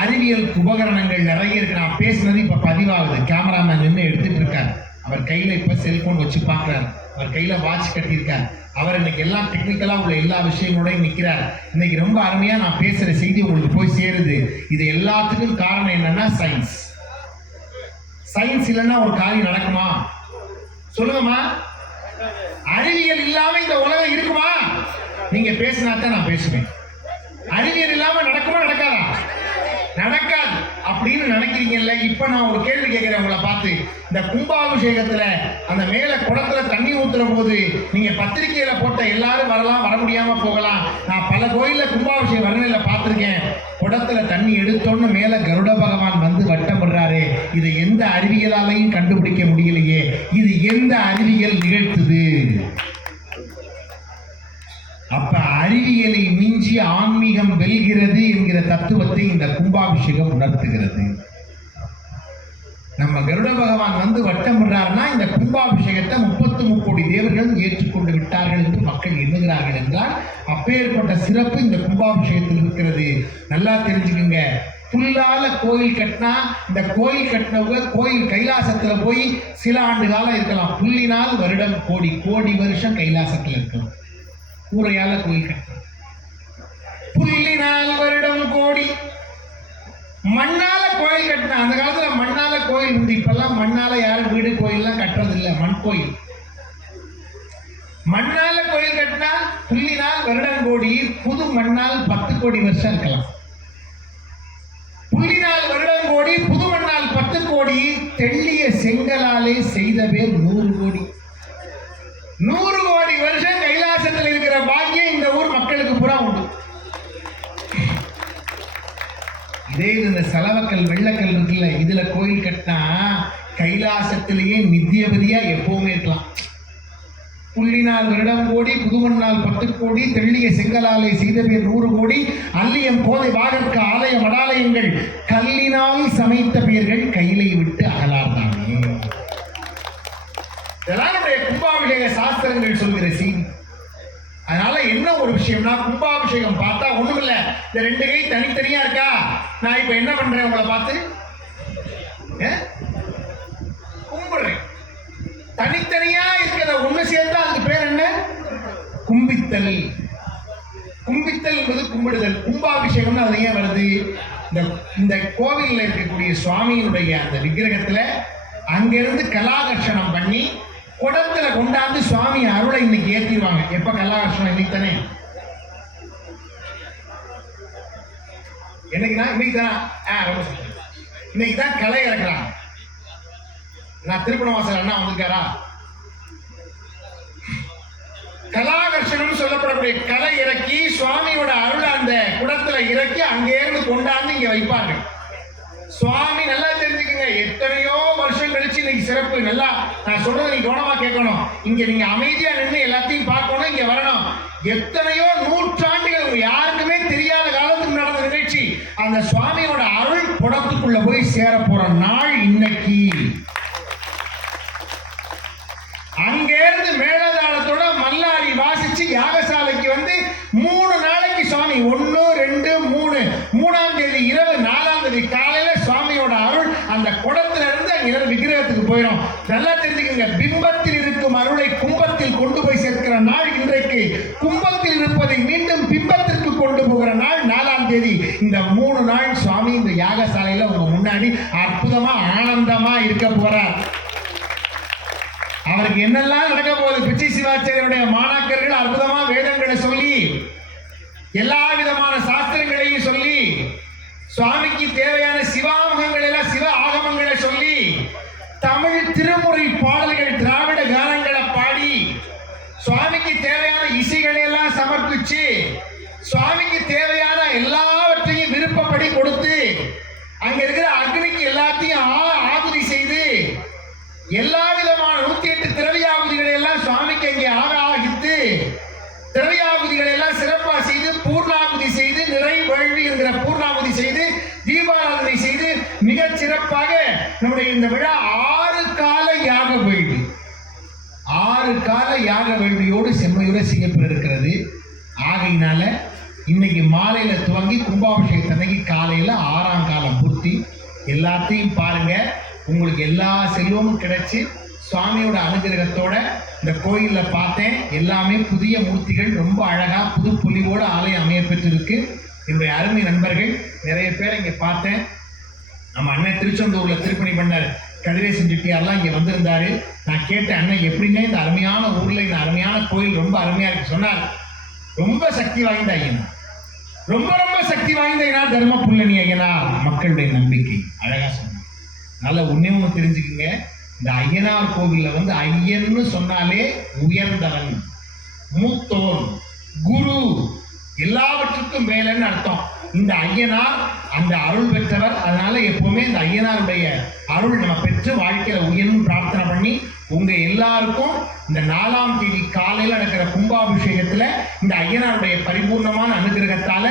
அறிவியல் உபகரணங்கள் நிறைய இருக்கு. நான் பேசுனது இப்ப பதிவாகுது. கேமராமேன் நின்று எடுத்துட்டு இருக்கார். அவர் கையில இப்ப செல்போன் வச்சு பார்க்கிறார். அவர் கையில வாட்ச் கட்டியிருக்கார். அவர் இன்னைக்கு எல்லாம் டெக்னிக்கலா உள்ள எல்லா விஷயங்களோடையும் நிற்கிறார். இன்னைக்கு ரொம்ப அருமையா நான் பேசுற செய்தி உங்களுக்கு போய் சேருது. இது எல்லாத்துக்கும் காரணம் என்னன்னா சயின்ஸ். சயின்ஸ் இல்லைன்னா ஒரு காரியம் நடக்குமா சொல்லுங்கம்மா? அறிவியல் இல்லாம இந்த உலகம் இருக்குமா? நீங்க பேசினாத்தான் நான் பேசுவேன். அறிவியல் இல்லாம நடக்குமா நடக்காதா? நடக்காது அப்படின்னு நினைக்கிறீங்கல்ல. இப்ப நான் ஒரு கேள்வி கேட்கிறேன் உங்களை பார்த்து. இந்த கும்பாபிஷேகத்துல அந்த மேல குடத்துல தண்ணி ஊத்துற போது நீங்க பத்திரிகையில போட்ட எல்லாரும் வரலாம், வர முடியாம போகலாம். நான் பல கோயில்ல கும்பாபிஷேகம் வரணில பார்த்திருக்கேன். குடத்துல தண்ணி எடுத்தோன்னு மேல கருட பகவான் வந்து வட்டம் விடுறாரு. இதை எந்த அறிவியலாலையும் கண்டுபிடிக்க முடியலையே. இது எந்த அறிவியல் நிகழ்த்துது? அப்ப அறிவியலை மிஞ்சி ஆன்மீகம் வெல்கிறது என்கிற தத்துவத்தை இந்த கும்பாபிஷேகம் உணர்த்துகிறது. நம்ம கருட பகவான் வந்து வட்டம் விடுறாருன்னா இந்த கும்பாபிஷேகத்தை 33 கோடி தேவர்கள் ஏற்றுக்கொண்டு விட்டார்கள் என்று மக்கள் எண்ணுகிறார்கள் என்றால் அப்பேற்பட்ட சிறப்பு இந்த கும்பாபிஷேகத்தில் இருக்கிறது. நல்லா தெரிஞ்சுக்குங்க. புல்லால கோயில் கட்டினா இந்த கோயில் கட்டினவங்க கோயில் கைலாசத்துல போய் சில ஆண்டு காலம் இருக்கலாம். புல்லினால் வருடம் கோடி, கோடி வருஷம் கைலாசத்தில் இருக்கலாம். கூரையால கோயில் கட்டணும். புல்லினால் வருடம் கோடி. மண்ணால கோயில் கட்டினா அந்த காலத்துல மண்ணால கோயில் உண்டு. இப்பெல்லாம் மண்ணால யாரும் வீடு கோயில்லாம் கட்டுறது இல்லை. மண் கோயில். மண்ணால கோயில் கட்டினா புல்லினால் வருடம் கோடி, புது மண்ணால் 10 கோடி வருஷம் இருக்கலாம். புல்லினால் வருடம் கோடி, புது மண்ணால் 10 கோடி, தெள்ளிய செங்கலாலே செய்த பேர் 100 கோடி. 100 கோடி வருஷம் கைலாசத்தில் இருக்கிற பாக்கியம் இந்த ஊர் மக்களுக்கு பூரா உண்டு. இதே இந்த செலவக்கல் வெள்ளக்கல் இருக்குல்ல, இதுல கோயில் கட்டினா கைலாசத்திலேயே நித்தியபதியா எப்பவுமே இருக்கலாம். புள்ளினால் வருடம் கோடி, புதுமண்ணால் 10 கோடி, தெள்ளிய செங்கலாலை செய்த பேர் 100 கோடி, அல்லியம் கோதை வாகற்க ஆலய மடாலயங்கள் கல்லினால் சமைத்த பேர்கள் கையிலை விட்டு அகலார்தானே. இதெல்லாம் நம்முடைய கும்பாபிஷேக சாஸ்திரங்கள் சொல்கிற செய்தி. அதனால என்ன ஒரு விஷயம்னா, கும்பாபிஷேகம் பார்த்தா ஒண்ணும் இல்ல, இந்த 2 கை தனித்தனியா இருக்கா. நான் இப்ப என்ன பண்றேன், உங்களை பார்த்து கும்பிடுறேன். தனித்தனியா இருக்கிறத ஒண்ணு சேர்த்தா அதுக்கு பேர் என்ன? கும்பித்தல். கும்பித்தல் என்பது கும்பிடுதல். கும்பாபிஷேகம்னு அது ஏன் வருது? இந்த கோவிலில் இருக்கக்கூடிய சுவாமியினுடைய அந்த விக்கிரகத்துல அங்கிருந்து கலாகர்ஷணம் பண்ணி குடத்துல கொண்டாந்து சுவாமி அருளை இன்னைக்கு ஏற்றிடுவாங்க. எப்ப கலாகர்ஷணம்? இன்னைக்கு தானே. என்னைக்குதான்? இன்னைக்கு தான். இன்னைக்கு தான் கலை இறக்குறாங்க. நான் திருப்பணவாசல் அண்ணா வந்திருக்காரா? கலாகர்ஷணம் சொல்லப்படக்கூடிய கலை இறக்கி சுவாமியோட அருள் அந்த குடத்துல இறக்கி அங்கே இருந்து கொண்டாந்து இங்க வைப்பாங்க. சுவாமி நல்லா தெரிஞ்சுக்கங்க, எத்தனையோ வருஷம் கழிச்சு இன்னைக்கு சிறப்பு. நல்லா நான் சொல்றதை நீங்க கவனமா கேட்கணும். இங்க நீங்க அமைதியா நின்று எல்லாத்தையும் பார்க்கணும், இங்க வரணும். எத்தனையோ நூற்றாண்டுகள் யாருக்குமே தெரியாத காலத்துக்கு நடந்த நிகழ்ச்சி. அந்த சுவாமியோட அருள் குடத்துக்குள்ள போய் சேர போற நாள் இன்னைக்கு. அங்கிருந்து மேலதாளத்தோட மல்லாரி வாசிச்சு யாகசாலைக்கு வந்து 3 நாளைக்கு சுவாமி 1, 2, 3 3ஆம் தேதி போயிடும். நல்லா தெரிஞ்சுக்கங்க, பிம்பத்தில் இருக்கும் அருளை கும்பத்தில் கொண்டு போய் சேர்க்கிற நாள் இன்றைக்கு. கும்பத்தில் இருப்பதை மீண்டும் பிம்பத்திற்கு கொண்டு போகிற நாள் 4ஆம் தேதி. இந்த 3 நாள் சுவாமி இந்த யாகசாலையில உங்க முன்னாடி அற்புதமா ஆனந்தமா இருக்க போறார். அவருக்கு என்னெல்லாம் நடக்க போகுது? பிச்சை சிவாச்சாரியருடைய மாணாக்கர்கள் அற்புதமா வேதங்களை சொல்லி, எல்லா விதமான சாஸ்திரங்களையும் சொல்லி, சுவாமிக்கு தேவையான சிவாமுகங்கள் எல்லாம் சிவ ஆகமங்களை சொல்லி, தமிழ் திருமுறை பாடல்கள் திராவிட கானங்களை பாடி, சுவாமிக்கு தேவையான இசைகளை எல்லாம் சமர்ப்பிச்சு, சுவாமிக்கு தேவையான எல்லாவற்றையும் விருப்பப்படி கொடுத்து, அங்க இருக்கிற அக்னிக்கு எல்லாத்தையும் ஆகுதி செய்து, எல்லா விதமான 108 திரவியாகுதிகளை எல்லாம் சுவாமிக்கு அங்கே ஆகித்து, திரவியாகுதிகளை எல்லாம் சிறப்பா செய்து, பூர்ணாகுதி செய்து, நிறை வேள்வி என்கிற பூர்ணாகுதி செய்து, தீபாராதனை செய்து, மிக சிறப்பாக நம்முடைய இந்த விழா 6 கால யாக வேள்வி, 6 கால யாக வேள்வியோடு செம்மையோடு செய்யப்பட இருக்கிறது. ஆகையினால இன்னைக்கு மாலையில துவங்கி கும்பாபிஷேகத்தன்னைக்கு காலையில 6ஆம் காலம் பூர்த்தி. எல்லாத்தையும் பாருங்க, உங்களுக்கு எல்லா செல்வமும் கிடைச்சு சுவாமியோட அனுகிரகத்தோட இந்த கோயில்ல பார்த்தேன். எல்லாமே புதிய மூர்த்திகள், ரொம்ப அழகா புது புலிவோட ஆலயம் அமைய பெற்றிருக்கு. என்னுடைய அருமை நண்பர்கள் நிறைய பேர் இங்க பார்த்தேன். நம்ம அண்ணன் திருச்செந்தூர்ல திருப்பணி பண்ணார் கதிரேசன் செட்டியார்லாம் இங்க வந்திருந்தாரு. நான் கேட்டேன், அண்ணன் எப்படிங்க இந்த அருமையான ஊர்ல இந்த அருமையான கோயில் ரொம்ப அருமையா இருக்கு சொன்னார். ரொம்ப சக்தி வாய்ந்த ஐயனார், ரொம்ப ரொம்ப சக்தி வாய்ந்த ஐயனார் தர்மபுல்லனி ஐயனார், மக்களுடைய நம்பிக்கை. அழகா சொன்னார். நல்ல ஒண்ணே ஒன்று தெரிஞ்சுக்குங்க, இந்த ஐயனார் கோவில்ல வந்து ஐயன்னு சொன்னாலே உயர்ந்தவன், மூத்தோன், குரு, எல்லாவற்றுக்கும் மேலன்னு அர்த்தம். இந்த ஐயனார் அந்த அருள் பெற்றவர். அதனால எப்பவுமே இந்த ஐயனாருடைய அருள் நம்ம பெற்று வாழ்க்கையில உயர்ந்து பிரார்த்தனை பண்ணி, உங்க எல்லாருக்கும் இந்த 4ஆம் தேதி காலையில் நடக்கிற கும்பாபிஷேகத்துல இந்த ஐயனாருடைய பரிபூர்ணமான அனுகிரகத்தால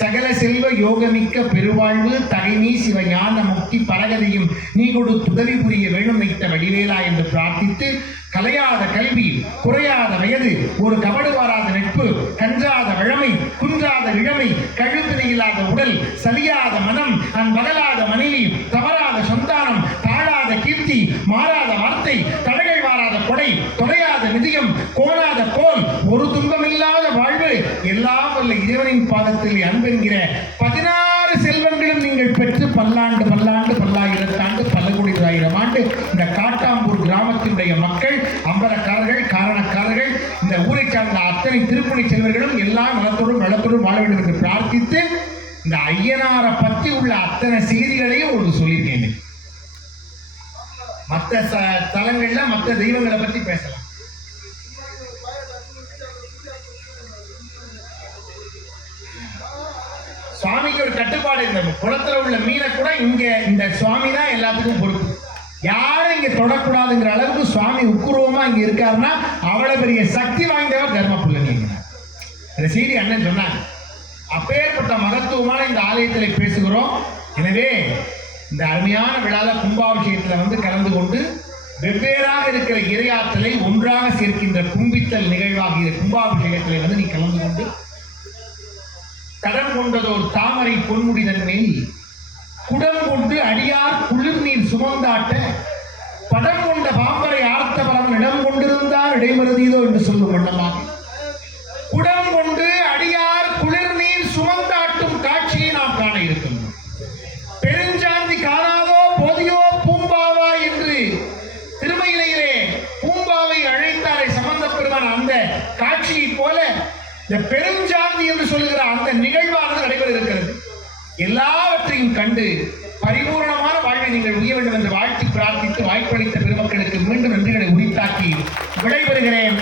சகல செல்வ யோகமிக்க பெருவாழ்வு தகைநீ சிவ ஞான முக்தி பரகதியும் நீ கொடு துதவி புரிய வேணும் வைத்த வடிவேலா என்று பிரார்த்தித்து, கலையாத கல்வி, குறையாத வயது, ஒரு கபடு வாராத நட்பு, கன்றாத வழமை, குன்றாத இளமை, கழுப்பினை இல்லாத உடல், சலியாத மனம், அன்பகலாத மனைவி, தவறாத சந்தானம், தாழாத கீர்த்தி, மாறாத வார்த்தை, தடைகள் வாராத கொடை, தொலையாத நிதியம், கோணாத கோல், ஒரு துன்பமில்லாத வாழ்வு, எல்லாம் வல்ல இறைவனின் பாதத்தில் அன்பென்கிற 16 செல்வங்களும் நீங்கள் பெற்று பல்லாண்டு பல்லாண்டு பல்லாயிரத்தாண்டு பல கோடி ஆயிரம் ஆண்டு இந்த காட்டாம்பூர் கிராமத்தினுடைய மக்கள், அம்பலக்காரர்கள், காரணக்காரர்கள், இந்த ஊரை சார்ந்த அத்தனை திருப்பணி செல்வர்களும் எல்லாம் நலத்தோடும் வளத்தோடும் வாழ வேண்டும் என்று பிரார்த்தித்து, இந்த ஐயனாரை பற்றி உள்ள அத்தனை செய்திகளையும் உங்களுக்கு சொல்லியிருக்கேன். மற்ற தலங்கள்ல மற்ற தெய்வங்களை பத்தி பேசலாம். சுவாமிக்கு ஒரு கட்டுப்பாடு, இந்த குளத்துல உள்ள மீனை கூட இங்க இந்த சுவாமி தான் எல்லாத்துக்கும் பொறுப்பு. யாரும் இங்க தொடக்கூடாதுங்கிற அளவுக்கு சுவாமி உக்குருவமா இங்க இருக்காருன்னா அவ்வளவு பெரிய சக்தி வாய்ந்தவர் தர்மபுல்லனி. இந்த செய்தி அண்ணன் சொன்னாங்க. அப்பேற்பட்ட மகத்துவமான இந்த ஆலயத்தில் பேசுகிறோம். எனவே இந்த அருமையான விழால கும்பாபிஷேகத்தில் வந்து கலந்து கொண்டு வெவ்வேறாக இருக்கிற இறையாற்றலை ஒன்றாக சேர்க்கின்ற கும்பித்தல் நிகழ்வாகிய கும்பாபிஷேகத்தில் வந்து நீ கலந்து கொண்டு கடன் கொண்டதோர் தாமரை பொன்முடிதன் மேல் குடம் கொண்டு அடியார் குளிர் நீர் சுமந்தாட்ட படம் கொண்ட பாம்பரை ஆர்த்த பலன் இடம் கொண்டிருந்தார் இடைமருதியதோ என்று சொல்லும் வண்ணமாக குடம் கொண்டு அடியார் குளிர் நீர் சுமந்தாட்டும் காட்சியை நாம் காண இருக்கின்றோம். பெருஞ்சாந்தி காணாதோ போதியோ பூம்பாவா என்று திருமயிலையிலே பூம்பாவை அழைத்தாரை சம்பந்த பெருமான். அந்த காட்சியை போல இந்த பெருஞ்சாந்தி என்று சொல்லுகிற அந்த நிகழ்வானது நடைபெற இருக்கிறது. எல்லாவற்றையும் கண்டு பரிபூர்ணமான வாழ்வை நீங்கள் உரிய வேண்டும் என்று வாழ்த்தி பிரார்த்தித்து வாய்ப்பளித்த பெருமக்களுக்கு மீண்டும் நன்றிகளை உரித்தாக்கி விடைபெறுகிறேன்.